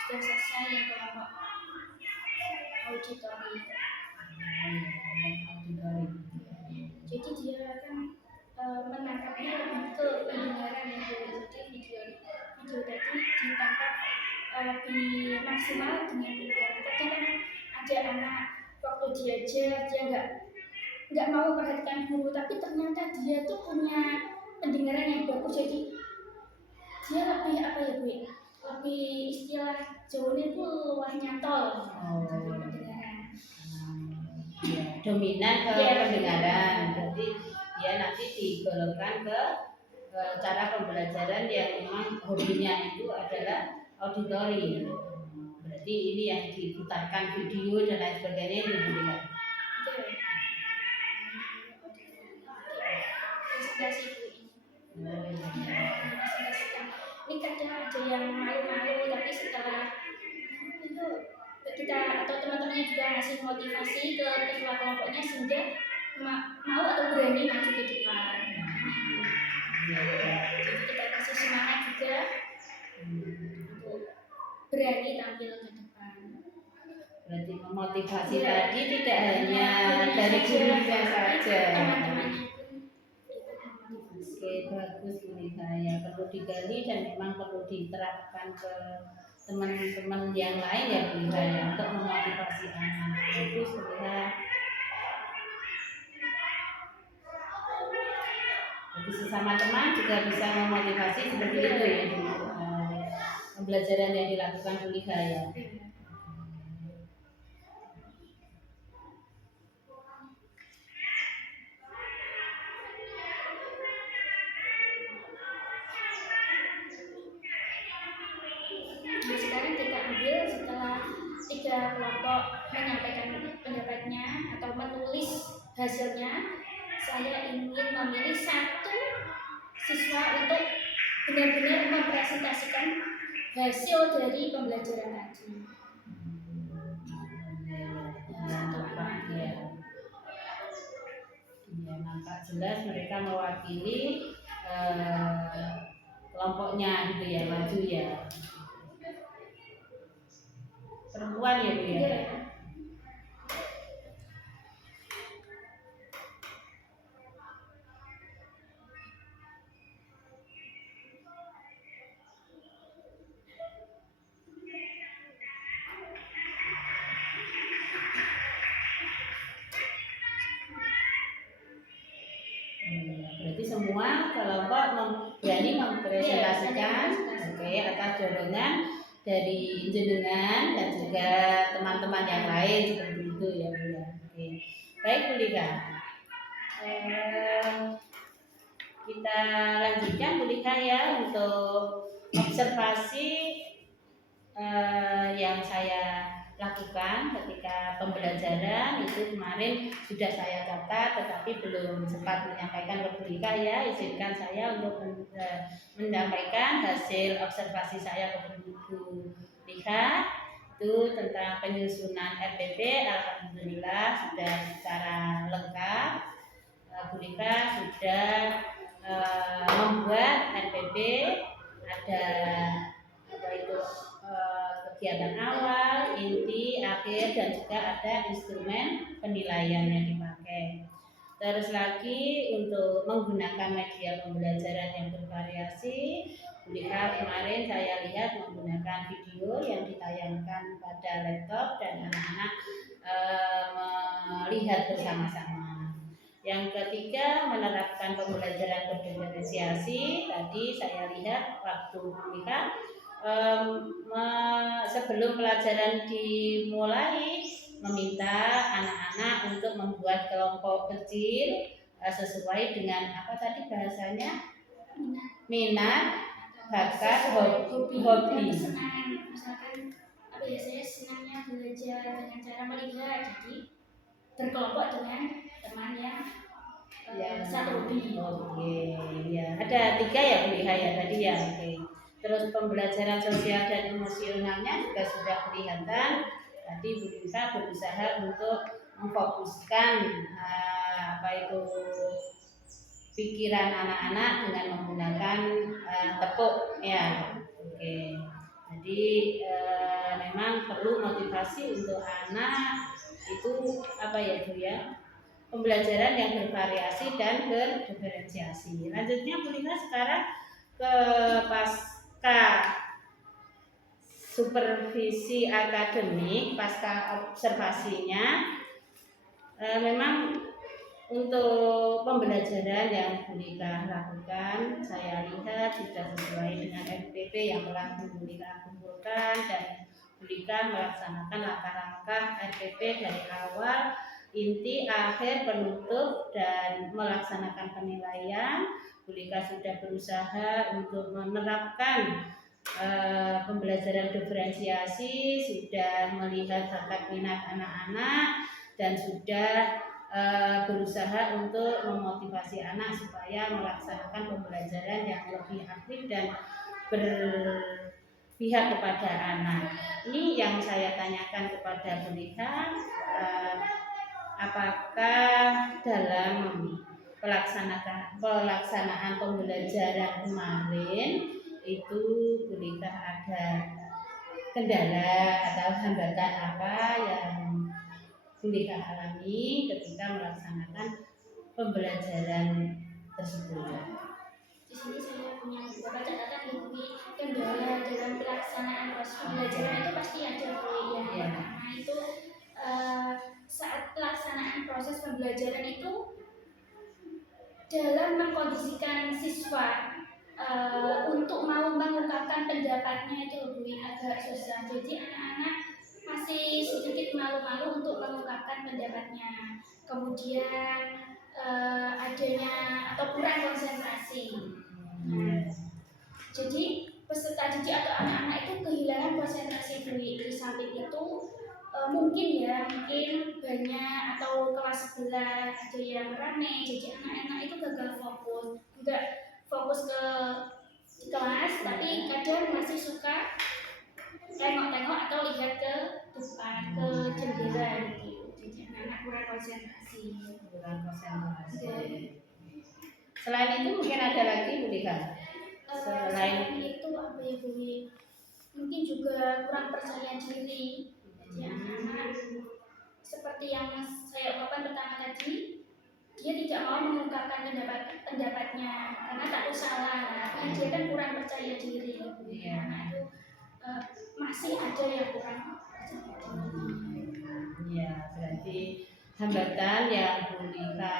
sudah selesai yang kelompok auditori. Jadi dia akan menangkapnya lebih ke pendengaran ya. Jadi video tadi ditangkap lebih maksimal dengan pendengaran. Tadi kan ada anak waktu diajar dia nggak mau perhatikan guru, tapi ternyata dia tuh punya pendengaran yang bagus. Jadi dia lebih apa ya Bu? Lebih istilah Jawanya itu luah nyantol. Pendengaran. Ya, dominan ke pendengaran. Berarti dia nanti digolongkan ke cara pembelajaran yang memang hobinya itu adalah auditori. Berarti ini yang diputarkan video dan lain sebagainya itu juga. Presentasi ini kadang ada yang malu-malu, tapi setelah itu kita atau teman-temannya juga ngasih motivasi ke ketua kelompoknya sehingga mau atau berani maju ke depan. Jadi kita kasih semangat juga untuk berani tampil ke depan. Berarti memotivasi tadi tidak hanya dari gurunya saja. Teman-temannya. Oke, bagus ini saya perlu digali dan memang perlu diterapkan ke teman-teman yang lain ya Bu ya untuk memotivasi anak. Bagus Bu. sesama teman juga bisa memotivasi seperti itu ya Bu. Pembelajaran yang dilakukan Bu Lika ya. Nah, sekarang kita ambil setelah 3 kelompok menyampaikan pendapatnya atau menulis hasilnya, saya ingin memilih 1 siswa untuk benar-benar mempresentasikan hasil dari pembelajaran tadi. Nampak ya. Ya, nampak jelas mereka mewakili kelompoknya gitu ya, maju ya. Perempuan ya Bu ya. Iya. Berarti semua kelompok berani mempresentasikan atas dorongan dari jenengan dan juga teman-teman yang lain seperti itu ya Bu ya. Oke. Baik Bu Lika. Kita lanjutkan Bu Lika ya untuk observasi yang saya lakukan ketika pembelajaran itu kemarin sudah saya catat tetapi belum sempat menyampaikan ke Bu Lika ya. Izinkan saya untuk menyampaikan hasil observasi saya ke Bu Lika itu tentang penyusunan RPP. Alhamdulillah sudah secara lengkap. Bu Lika sudah membuat RPP, ada apa itu kegiatan awal, inti, akhir, dan juga ada instrumen penilaian yang dipakai. Terus lagi untuk menggunakan media pembelajaran yang bervariasi, Bu Lika kemarin saya lihat menggunakan video yang ditayangkan pada laptop dan anak-anak melihat bersama-sama. Yang ketiga, menerapkan pembelajaran berdiferensiasi. Tadi saya lihat waktu Bu Lika sebelum pelajaran dimulai meminta anak-anak untuk membuat kelompok kecil sesuai dengan apa tadi bahasanya, minat, bakat, hobi. Senang, misalkan apa ya, saya senangnya belajar dengan cara melihat, jadi berkelompok dengan teman yang satu hobi. Oke, ya ada 3 ya Bu Lika ya tadi ya. Oke. Terus pembelajaran sosial dan emosionalnya juga sudah kelihatan. Tadi Bu Lika berusaha untuk memfokuskan apa itu pikiran anak-anak dengan menggunakan tepuk ya. Oke. Jadi memang perlu motivasi untuk anak itu apa ya Bu ya? Pembelajaran yang bervariasi dan berdiferensiasi. Lanjutnya Bu Lika sekarang ke pasca supervisi akademik, pasca observasinya, memang untuk pembelajaran yang Bu Lika lakukan, saya lihat sudah sesuai dengan RPP yang telah Bu Lika kumpulkan dan Bu Lika melaksanakan langkah-langkah RPP dari awal, inti, akhir, penutup, dan melaksanakan penilaian. Bu Lika sudah berusaha untuk menerapkan pembelajaran diferensiasi, sudah melihat bakat minat anak-anak, dan sudah berusaha untuk memotivasi anak supaya melaksanakan pembelajaran yang lebih aktif dan berpihak kepada anak. Ini yang saya tanyakan kepada Bu Lika, apakah dalam pelaksanaan pembelajaran kemarin itu Bu Lika ada kendala atau hambatan apa yang Bu Lika alami ketika melaksanakan pembelajaran tersebut? Di sini saya punya beberapa catatan yang kendala dalam pelaksanaan proses pembelajaran itu pasti ada Bu ya. Pertama itu saat pelaksanaan proses pembelajaran itu dalam mengkondisikan siswa untuk mau mengungkapkan pendapatnya itu Bu, agak susah. Jadi anak-anak masih sedikit malu-malu untuk mengungkapkan pendapatnya. Kemudian adanya atau kurang konsentrasi. Nah, jadi peserta didik atau anak-anak itu kehilangan konsentrasi Bu. Di samping itu mungkin banyak atau kelas sebelah ada yang rame, jadi anak-anak itu gagal fokus, nggak fokus ke kelas, tapi kadang masih suka tengok-tengok atau lihat ke depan, ke jendela gitu. Jadi anak-anak kurang konsentrasi. Selain itu mungkin ada lagi Bu Dika? Selain itu apa ya Bu? Mungkin juga kurang percaya diri. Jadi anak-anak seperti yang saya ungkapkan pertama tadi, dia tidak mau mengungkapkan pendapatnya karena takut salah. Nah, dia kan kurang percaya diri. Anak itu masih ada yang kurang percaya diri. Ya, berarti hambatan yang Bu Dika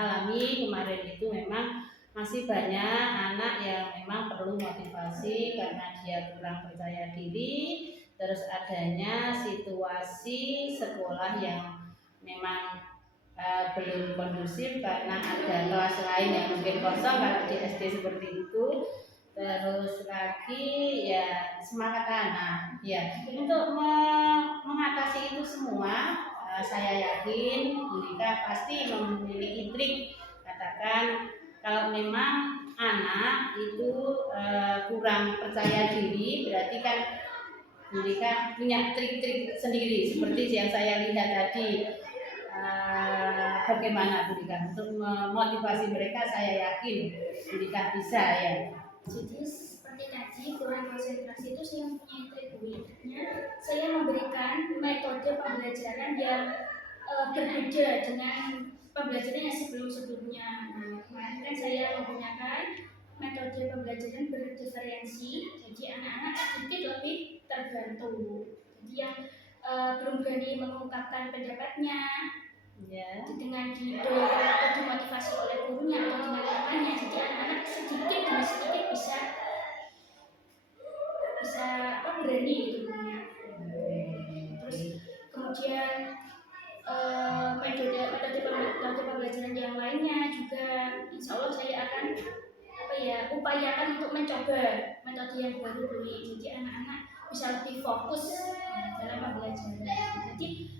alami kemarin itu memang masih banyak anak yang memang perlu motivasi karena dia kurang percaya diri, terus adanya situasi sekolah yang memang belum kondusif karena ada kelas lain yang mungkin kosong kalau di SD seperti itu. Terus lagi ya semangat anak ya untuk mengatasi itu semua. Saya yakin Bu Dika pasti memiliki trik. Katakan kalau memang anak itu kurang percaya diri, berarti kan Bu Dika punya trik-trik sendiri seperti yang saya lihat tadi. Bagaimana Bu Dika untuk memotivasi mereka? Saya yakin Bu Dika bisa ya. Jadi seperti tadi kurang konsentrasi itu saya mempunyai trik Bu. Saya memberikan metode pembelajaran yang berbeda dengan pembelajaran yang sebelum-sebelumnya. Nah, kemarin kan saya menggunakan metode pembelajaran berdiferensi, jadi anak-anak sedikit lebih terbantu. Jadi yang belum berani mengungkapkan pendapatnya, Ya. dengan didorong atau dimotivasi oleh gurunya atau dengan temannya, jadi anak-anak sedikit demi sedikit bisa berani gitu. Terus kemudian metode pembelajaran yang lainnya juga insya Allah saya akan upayakan untuk mencoba metode yang baru dulu. Jadi anak-anak bisa lebih fokus dalam pembelajaran. Jadi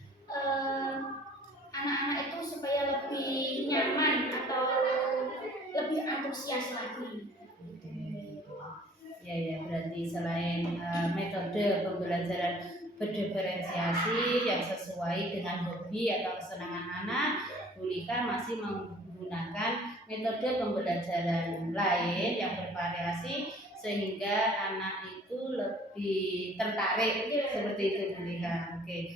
anak-anak itu supaya lebih nyaman atau lebih antusias lagi. Ya, berarti selain metode pembelajaran berdiferensiasi yang sesuai dengan hobi atau kesenangan anak, Bu Dika masih menggunakan metode pembelajaran lain yang bervariasi sehingga anak itu lebih tertarik seperti itu Bu Dika. Oke.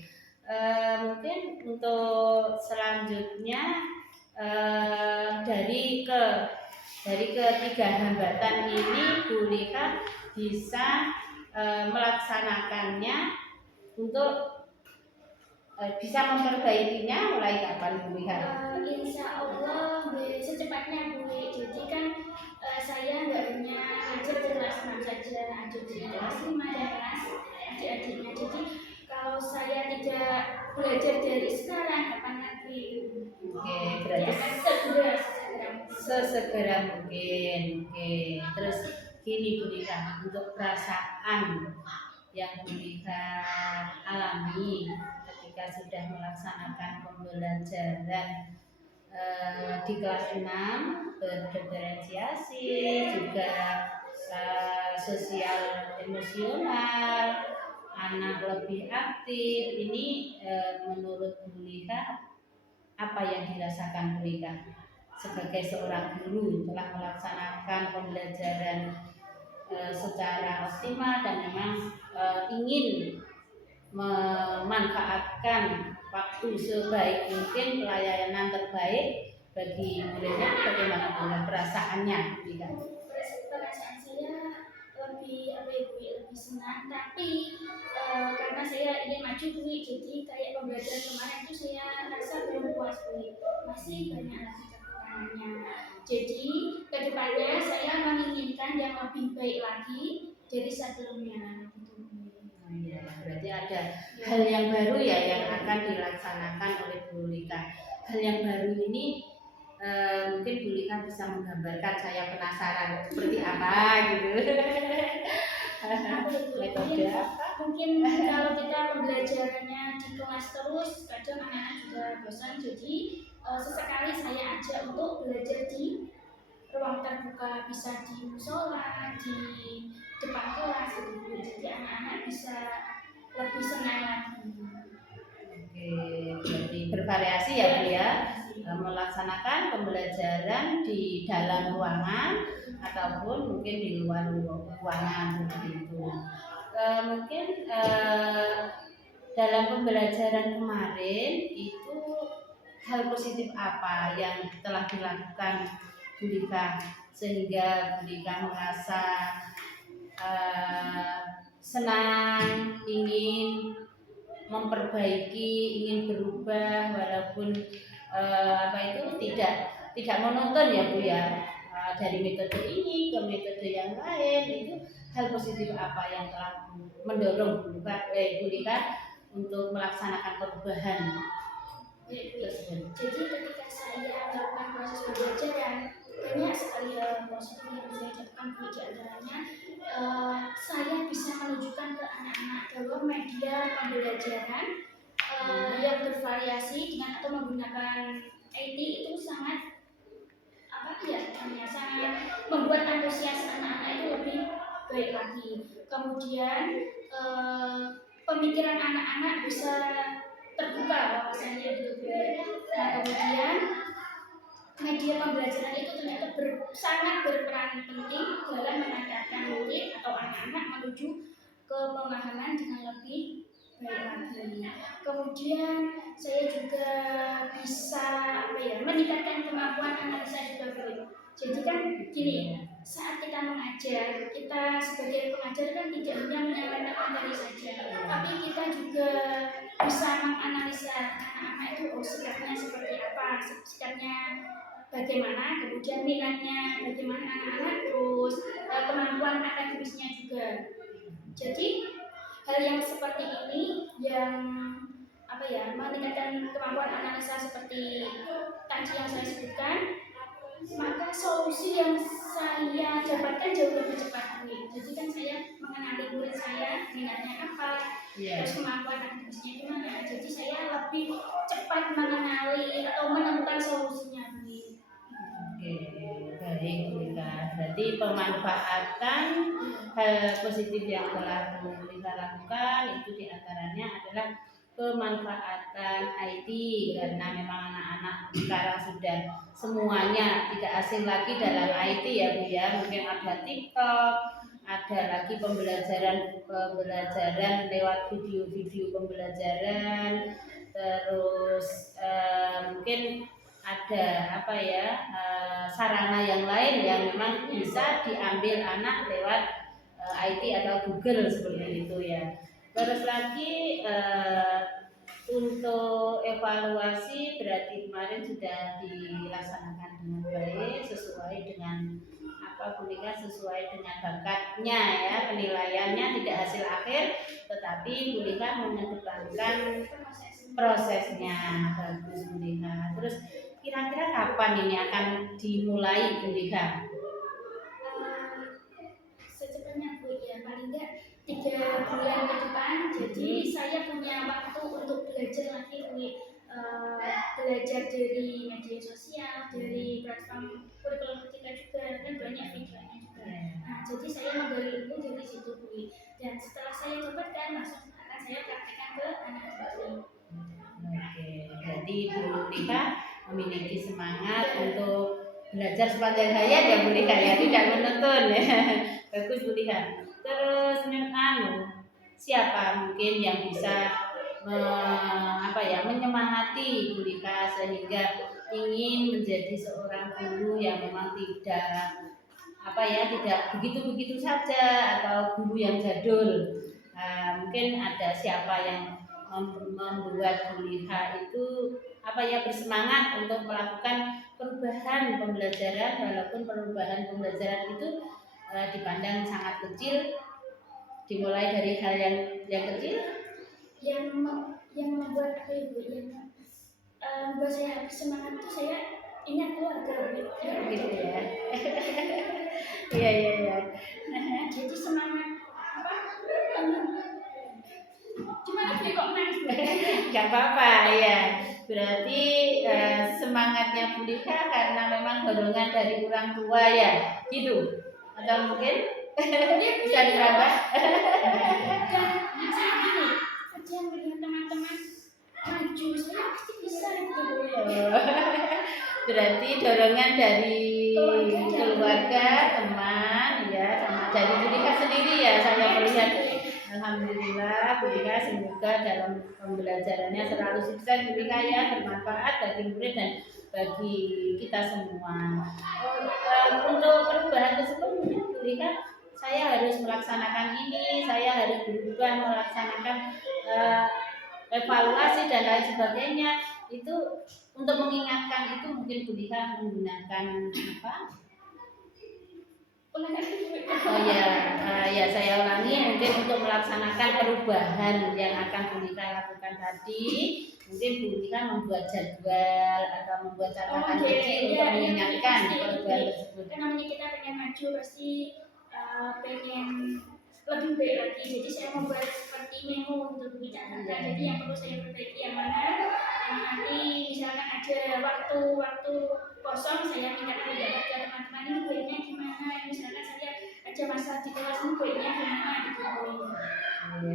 Mungkin untuk selanjutnya dari ketiga hambatan ini Bu Dika bisa melaksanakannya untuk bisa memperbaikinya mulai kapan Bu Dika? Insya Allah secepatnya Bu. Jadi kan saya nggak hanya ngajar di kelas 6 saja, ada di kelas 5 dan kelas adik-adiknya. Jadi kalau saya tidak belajar dari sekarang, kapan lagi? Oke, berarti akan sesegera mungkin. Oke, terus gini Bu Dika, untuk perasaan yang Bu Dika alami ketika sudah melaksanakan pembelajaran di kelas 6 berdiferensiasi juga sosial emosional, anak lebih aktif, ini menurut Bu Dika apa yang dirasakan Bu Dika sebagai seorang guru telah melaksanakan pembelajaran secara optimal dan memang ingin memanfaatkan waktu sebaik mungkin, pelayanan terbaik bagi muridnya? Bagaimana dengan perasaannya Bu Dika? Perasaan saya lebih senang, tapi karena saya ingin maju Bu, jadi kayak pembelajaran kemarin itu saya rasa belum puas Bu, masih banyak lagi kekurangannya. Jadi kedepannya saya menginginkan yang lebih baik lagi dari sebelumnya. Oh iya, berarti ada hal yang baru ya yang akan dilaksanakan oleh Bu Lika. Hal yang baru ini mungkin Bu Lika bisa menggambarkan, saya penasaran seperti apa gitu. Metode apa? Mungkin kalau kita pembelajarannya di kelas terus, kadang anak-anak juga bosan. Jadi sesekali saya ajak untuk belajar di ruang terbuka, bisa di musola, di depan kelas gitu. Jadi anak-anak bisa lebih senang lagi. Oke, berarti bervariasi ya Bu ya, melaksanakan pembelajaran di dalam ruangan ataupun mungkin di luar ruangan begitu. Mungkin dalam pembelajaran kemarin itu hal positif apa yang telah dilakukan Bu Lika sehingga Bu Lika merasa senang, ingin memperbaiki, ingin berubah walaupun tidak monoton ya Bu ya, dari metode ini ke metode yang lain. Itu hal positif apa yang telah mendorong Bu Lika untuk melaksanakan perubahan tersebut? Jadi ketika saya melakukan proses pembelajaran, banyak sekali hal positif yang saya dapatkan. Di antaranya saya bisa menunjukkan ke anak-anak bahwa media pembelajaran yang bervariasi dengan atau menggunakan IT itu sangat sangat membuat antusias anak-anak itu lebih baik lagi. Kemudian pemikiran anak-anak bisa terbuka wawasannya gitu. Nah, kemudian media pembelajaran itu ternyata sangat berperan penting dalam mengantarkan murid atau anak-anak menuju ke pemahaman dengan lebih baik lagi. Kemudian saya juga bisa meningkatkan kemampuan analisa juga Bu. Jadi kan gini, saat kita mengajar, kita sebagai pengajar kan tidak hanya menyampaikan materi saja, tapi kita juga bisa menganalisa anak-anak itu sikapnya seperti apa, sikapnya bagaimana, kemudian minatnya bagaimana anak-anak, terus kemampuan akademisnya juga. Jadi hal yang seperti ini yang meningkatkan kemampuan analisa seperti tadi yang saya sebutkan, maka solusi yang saya dapatkan jauh lebih cepat. Jadi kan saya mengenali murid saya minatnya apa, terus kemampuan akademisnya gimana. Jadi saya lebih cepat mengenali atau menemukan solusinya. Oke, baik Bu Lika. Berarti pemanfaatan hal positif yang telah Bu Lika lakukan itu diantaranya adalah pemanfaatan IT, karena memang anak-anak sekarang sudah semuanya tidak asing lagi dalam IT ya Bu ya. Mungkin ada TikTok, ada lagi pembelajaran lewat video-video pembelajaran, terus mungkin ada sarana yang lain yang memang bisa diambil anak lewat IT atau Google seperti itu ya. Terus lagi untuk evaluasi berarti kemarin sudah dilaksanakan dengan baik sesuai dengan Bu Lika, sesuai dengan bakatnya ya, penilaiannya tidak hasil akhir tetapi Bu Lika mengedepankan prosesnya. Bagus Bu Lika. Terus kira-kira kapan ini akan dimulai Bu Lika? Secepatnya Bu ya, paling enggak 3 bulan ke depan. Jadi saya punya waktu untuk belajar lagi Bu. Belajar dari media sosial, dari platform kurikulum kita juga, kan banyak videonya juga. Nah, jadi saya menggali ilmu dari situ Bu. Dan setelah saya dapatkan langsung akan saya praktekkan ke anak-anak. Oke, berarti Bu Lika memiliki semangat untuk belajar sepanjang hayat ya Bu Lika ya, tidak menuntun ya. Bagus Bu Lika. Terus siapa mungkin yang bisa menyemangati Bu Lika sehingga ingin menjadi seorang guru yang memang tidak begitu-begitu saja atau guru yang jadul. Mungkin ada siapa yang membuat Bu Lika itu bersemangat untuk melakukan perubahan pembelajaran, walaupun perubahan pembelajaran itu dipandang sangat kecil, dimulai dari hal yang kecil yang membuat apa ibu yang membuat saya bersemangat itu saya ingat keluarga Bu. gitu ya. Iya. Jadi semangat apa? Gimana sih kok nangis? Gak apa-apa ya. Berarti semangatnya Bu Lika karena memang dorongan dari orang tua ya, gitu. Atau mungkin bisa diraba. Dan saya gini, kerja melihat teman-teman maju, saya pasti bisa gitu. Berarti dorongan dari keluarga, teman, ya, sama dari Bu Lika sendiri ya. Saya melihat, alhamdulillah Bu Lika semoga dalam pembelajarannya selalu sukses Bu Lika ya, bermanfaat bagi murid dan bagi kita semua. Untuk perubahan tersebut mungkin Bu Lika, saya harus melaksanakan ini, saya harus berubah melaksanakan evaluasi dan lain sebagainya. Itu untuk mengingatkan itu mungkin Bu Lika menggunakan apa? Oh ya saya ulangi, mungkin untuk melaksanakan perubahan yang akan Bu Lika lakukan tadi, mungkin Bu Lika membuat jadwal atau membuat catatan kecil untuk mengingatkan perubahan tersebut. Karena namanya kita pengen maju pasti pengen lebih baik lagi. Jadi saya membuat seperti memo untuk catatan. Jadi yang perlu saya perbaiki yang mana, yang nanti misalkan ada waktu kosong saya minta kepada teman-teman ini baiknya gimana. Misalkan saya ada masalah di kelas ini baiknya gimana gitu.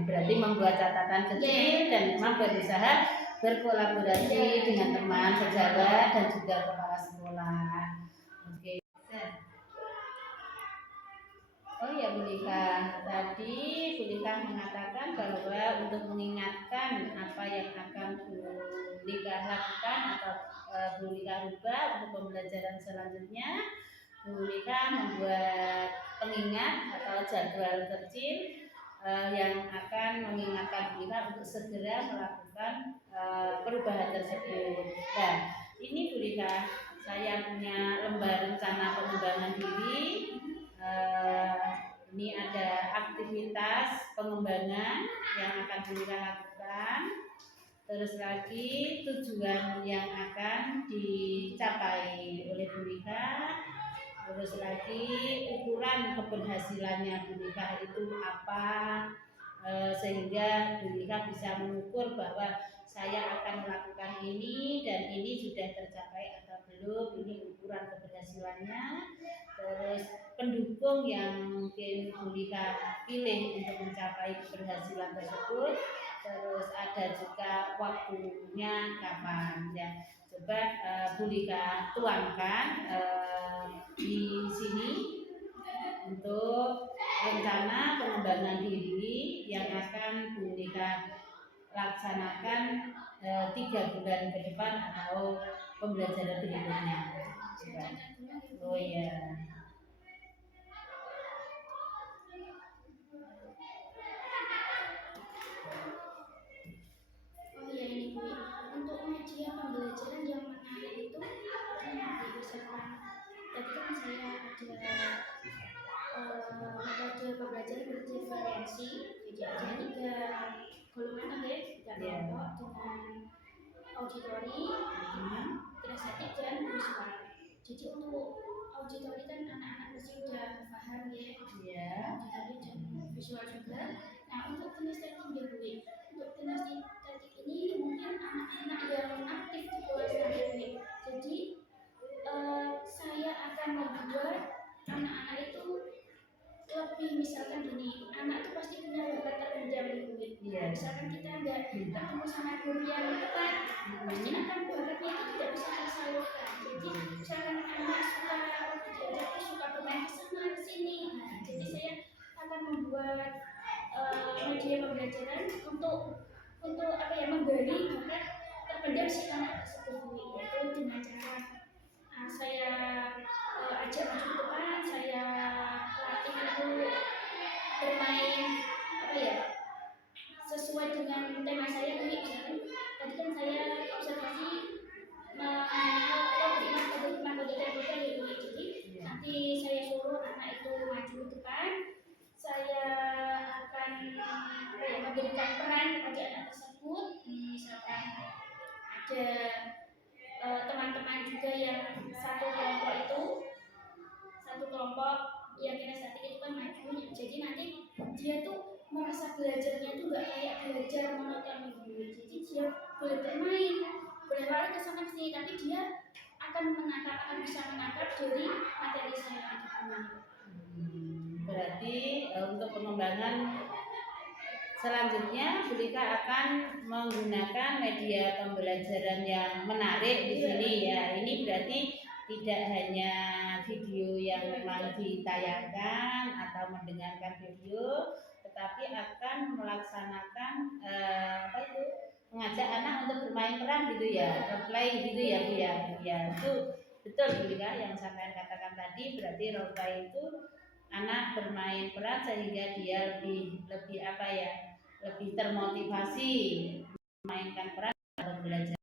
Berarti membuat catatan kecil dan memang berusaha berkolaborasi dengan teman sejawat dan juga kepala sekolah. Oke. Oh ya Bu Lika, tadi Bu Lika mengatakan bahwa untuk mengingatkan apa yang akan Bu Lika lakukan atau Bu Lika rubah untuk pembelajaran selanjutnya, Bu Lika membuat pengingat atau jadwal kecil yang akan mengingatkan Bu Lika untuk segera melakukan perubahan tersebut. Nah, ini Bu Lika, saya punya lembar rencana pengembangan diri. Ini ada aktivitas pengembangan yang akan Bu Lika lakukan. Terus lagi tujuan yang akan dicapai oleh Bu Lika. Terus lagi ukuran keberhasilannya Bu Lika itu apa, sehingga Bu Lika bisa mengukur bahwa saya akan melakukan ini dan ini sudah tercapai atau belum, ini ukuran keberhasilannya. Terus pendukung yang mungkin Bu Lika pilih untuk mencapai keberhasilan tersebut. Terus ada juga waktunya kapan ya. Coba Bu Lika tuangkan di sini untuk rencana pengembangan diri yang akan Bu Lika laksanakan 3 bulan ke depan atau pembelajaran berikutnya. Oh ya. Ini Bu, untuk media pembelajaran yang menarik itu berdasarkan tadi kan saya ada pembelajaran berdiferensi, jadi ada 3 golongan ada ya, kelompok dengan auditori, kinestetik dan visual. Jadi untuk auditori kan anak-anak pasti udah paham ya, auditori dan visual juga. Nah untuk kinestetik ya Bu, untuk kinestetik ini mungkin anak-anak yang aktif di kelas ini. Jadi saya akan membuat anak-anak itu lebih, misalkan gini, anak itu pasti punya bakat terpendam Bu. Misalkan kita nggak ketemu sama guru yang tepat, pasti akan bakatnya itu tidak bisa tersalurkan. Jadi misalkan anak suka diajak suka bermain kesana kesini, nah jadi saya akan membuat media pembelajaran untuk apa ya, menggali bakat terpendam si anak tersebut, yaitu dengan cara saya ajak maju ke depan, saya latih itu bermain apa ya, sesuai dengan tema saya. Misalkan tadi kan saya observasi Bu. Jadi dia boleh bermain, boleh lari ke sana sini, tapi dia akan bisa menangkap dari materi saya itu Bu. Berarti untuk pengembangan selanjutnya Bu Lika akan menggunakan media pembelajaran yang menarik di sini ya. Ini berarti tidak hanya video yang memang ditayangkan atau mendengarkan video, tetapi akan melaksanakan mengajak anak untuk bermain peran gitu ya, role play gitu ya Bu ya. Ya itu betul Bu Lika yang sampean katakan tadi, berarti role play itu anak bermain peran sehingga dia lebih termotivasi memainkan peran dalam belajar.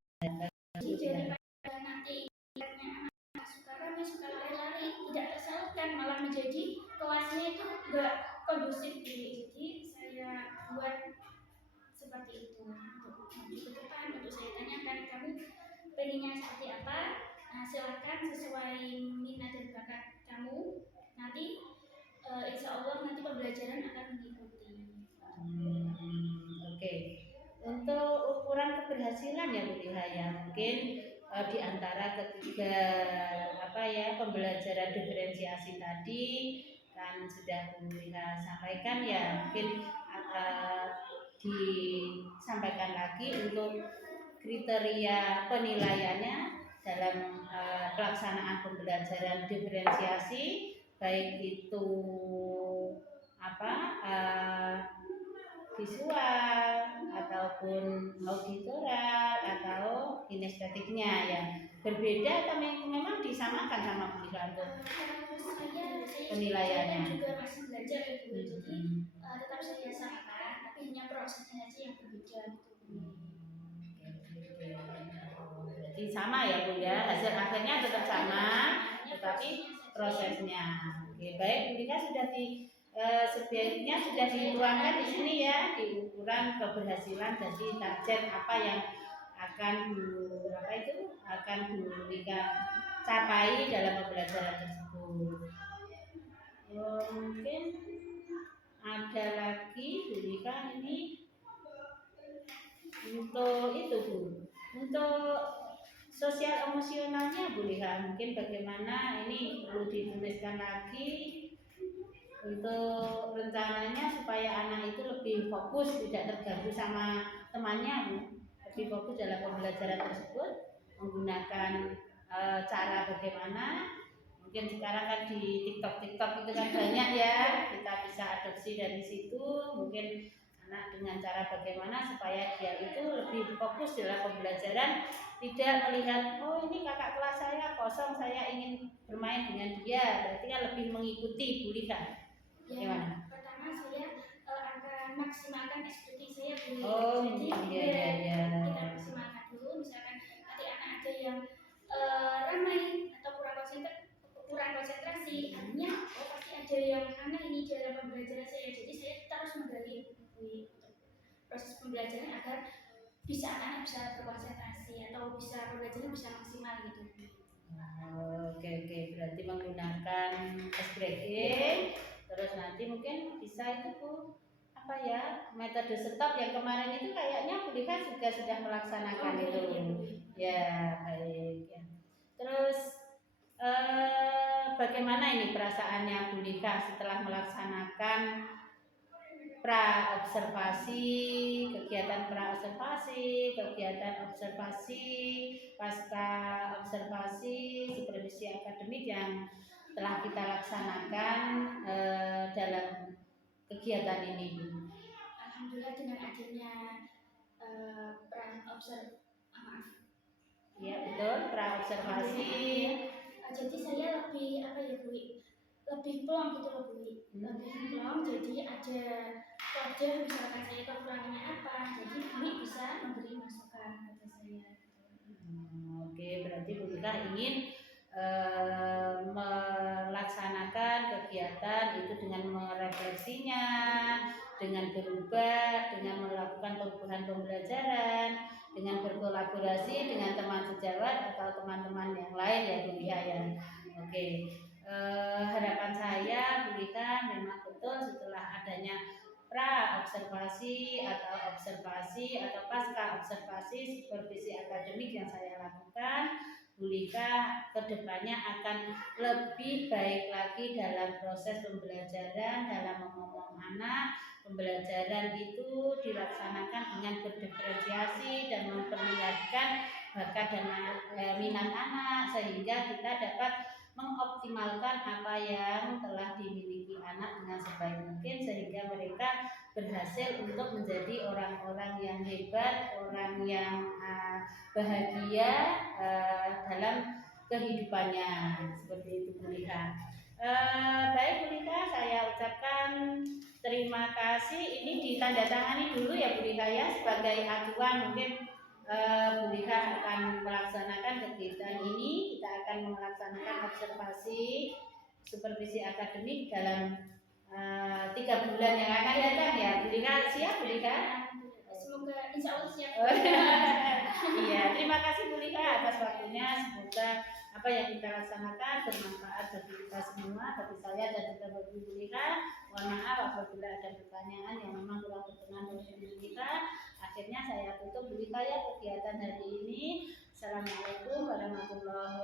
Jadi daripada nanti anak suka rame, suka lari-lari, tidak tersalurkan, malah menjadi kelasnya itu enggak kondusif. Jadi saya buat seperti itu untuk maju ke depan. Untuk saya tanyakan, kamu pengennya seperti apa? Nah, silakan sesuai minat dan bakat kamu. Nanti insya Allah nanti pembelajaran akan mengikuti. Oke. Untuk ukuran keberhasilan ya Bu Liha ya, mungkin di antara ketiga pembelajaran diferensiasi tadi kan sudah Bu Liha sampaikan ya, mungkin disampaikan lagi untuk kriteria penilaiannya dalam pelaksanaan pembelajaran diferensiasi, baik itu visual ataupun auditoral atau kinestetiknya ya, berbeda atau memang disamakan sama Bu Lika untuk penilaiannya? Saya juga masih belajar ya Bu, jadi tetap saya samakan, tapi hanya prosesnya aja yang berbeda gitu. Berarti sama ya Bu ya, hasil akhirnya tetap sama, tetapi prosesnya. Oke, baik Bu Lika sudah sebaiknya sudah dituangkan di sini ya, di ukuran keberhasilan dari target apa yang akan Bu Lika capai dalam pembelajaran tersebut. Mungkin ada lagi Bu Lika ini untuk itu Bu, untuk sosial emosionalnya Bu Lika mungkin bagaimana, ini perlu dituliskan lagi untuk rencananya supaya anak itu lebih fokus, tidak terganggu sama temannya Bu, lebih fokus dalam pembelajaran tersebut, menggunakan cara bagaimana. Mungkin sekarang kan di TikTok itu kan banyak ya, kita bisa adopsi dari situ. Mungkin anak dengan cara bagaimana supaya dia itu lebih fokus dalam pembelajaran, tidak melihat oh ini kakak kelas saya kosong, saya ingin bermain dengan dia, berarti kan lebih mengikuti Bu Lika. Ya, pertama saya akan maksimalkan ekspresi saya Bu. Jadi kita maksimalkan dulu. Misalkan nanti anak ada yang ramai atau kurang konsentrasi, artinya pasti ada yang aneh ini dalam pembelajaran saya. Jadi saya terus menggali untuk proses pembelajaran agar anak bisa berkonsentrasi atau bisa pembelajaran bisa maksimal gitu. Oke, berarti menggunakan breaking. Terus nanti mungkin bisa itu Bu, metode stop yang kemarin itu kayaknya Bu Lika juga sudah melaksanakan itu. Ya, baik ya. Terus bagaimana ini perasaannya Bu Lika setelah melaksanakan kegiatan observasi, pasca observasi, supervisi akademik yang telah kita laksanakan dalam kegiatan ini Bu? Alhamdulillah dengan adanya pra-observasi. Jadi saya lebih plong gitu loh Bu. Lebih plong, jadi ada wadah misalkan saya kekurangannya apa, jadi Bu bisa memberi masukan kepada saya. Oke, berarti Bu Lika ingin melaksanakan kegiatan itu dengan merefleksinya, dengan berubah, dengan melakukan perubahan pembelajaran, dengan berkolaborasi dengan teman sejawat atau teman-teman yang lain ya Bu Lika ya. Oke, harapan saya Bu Lika memang betul setelah adanya pra observasi atau pasca observasi supervisi akademik yang saya lakukan, Bu Lika kedepannya akan lebih baik lagi dalam proses pembelajaran, dalam mengomong anak. Pembelajaran itu dilaksanakan dengan berdiferensiasi dan memperlihatkan bakat dan minat anak sehingga kita dapat mengoptimalkan apa yang telah dimiliki anak dengan sebaik mungkin sehingga mereka berhasil untuk menjadi orang-orang yang hebat, orang yang bahagia dalam kehidupannya. Seperti itu Bu Lika. Baik Bu Lika, saya ucapkan terima kasih. Ini ditandatangani dulu ya Bu Lika ya sebagai acuan. Mungkin Bu Lika akan melaksanakan kegiatan ini. Kita akan melaksanakan observasi supervisi akademik dalam 3 bulan yang akan datang ya. Bu Lika siap Bu Lika? Semoga insya Allah siap. Iya, terima kasih Bu Lika atas waktunya. Semoga apa yang kita laksanakan bermanfaat bagi kita semua, bagi saya dan juga bagi Bu Lika. Mohon maaf apabila ada pertanyaan yang memang kurang berkenan dengan Bu Lika. Akhirnya saya tutup Bu Lika ya kegiatan hari ini. Assalamualaikum warahmatullahi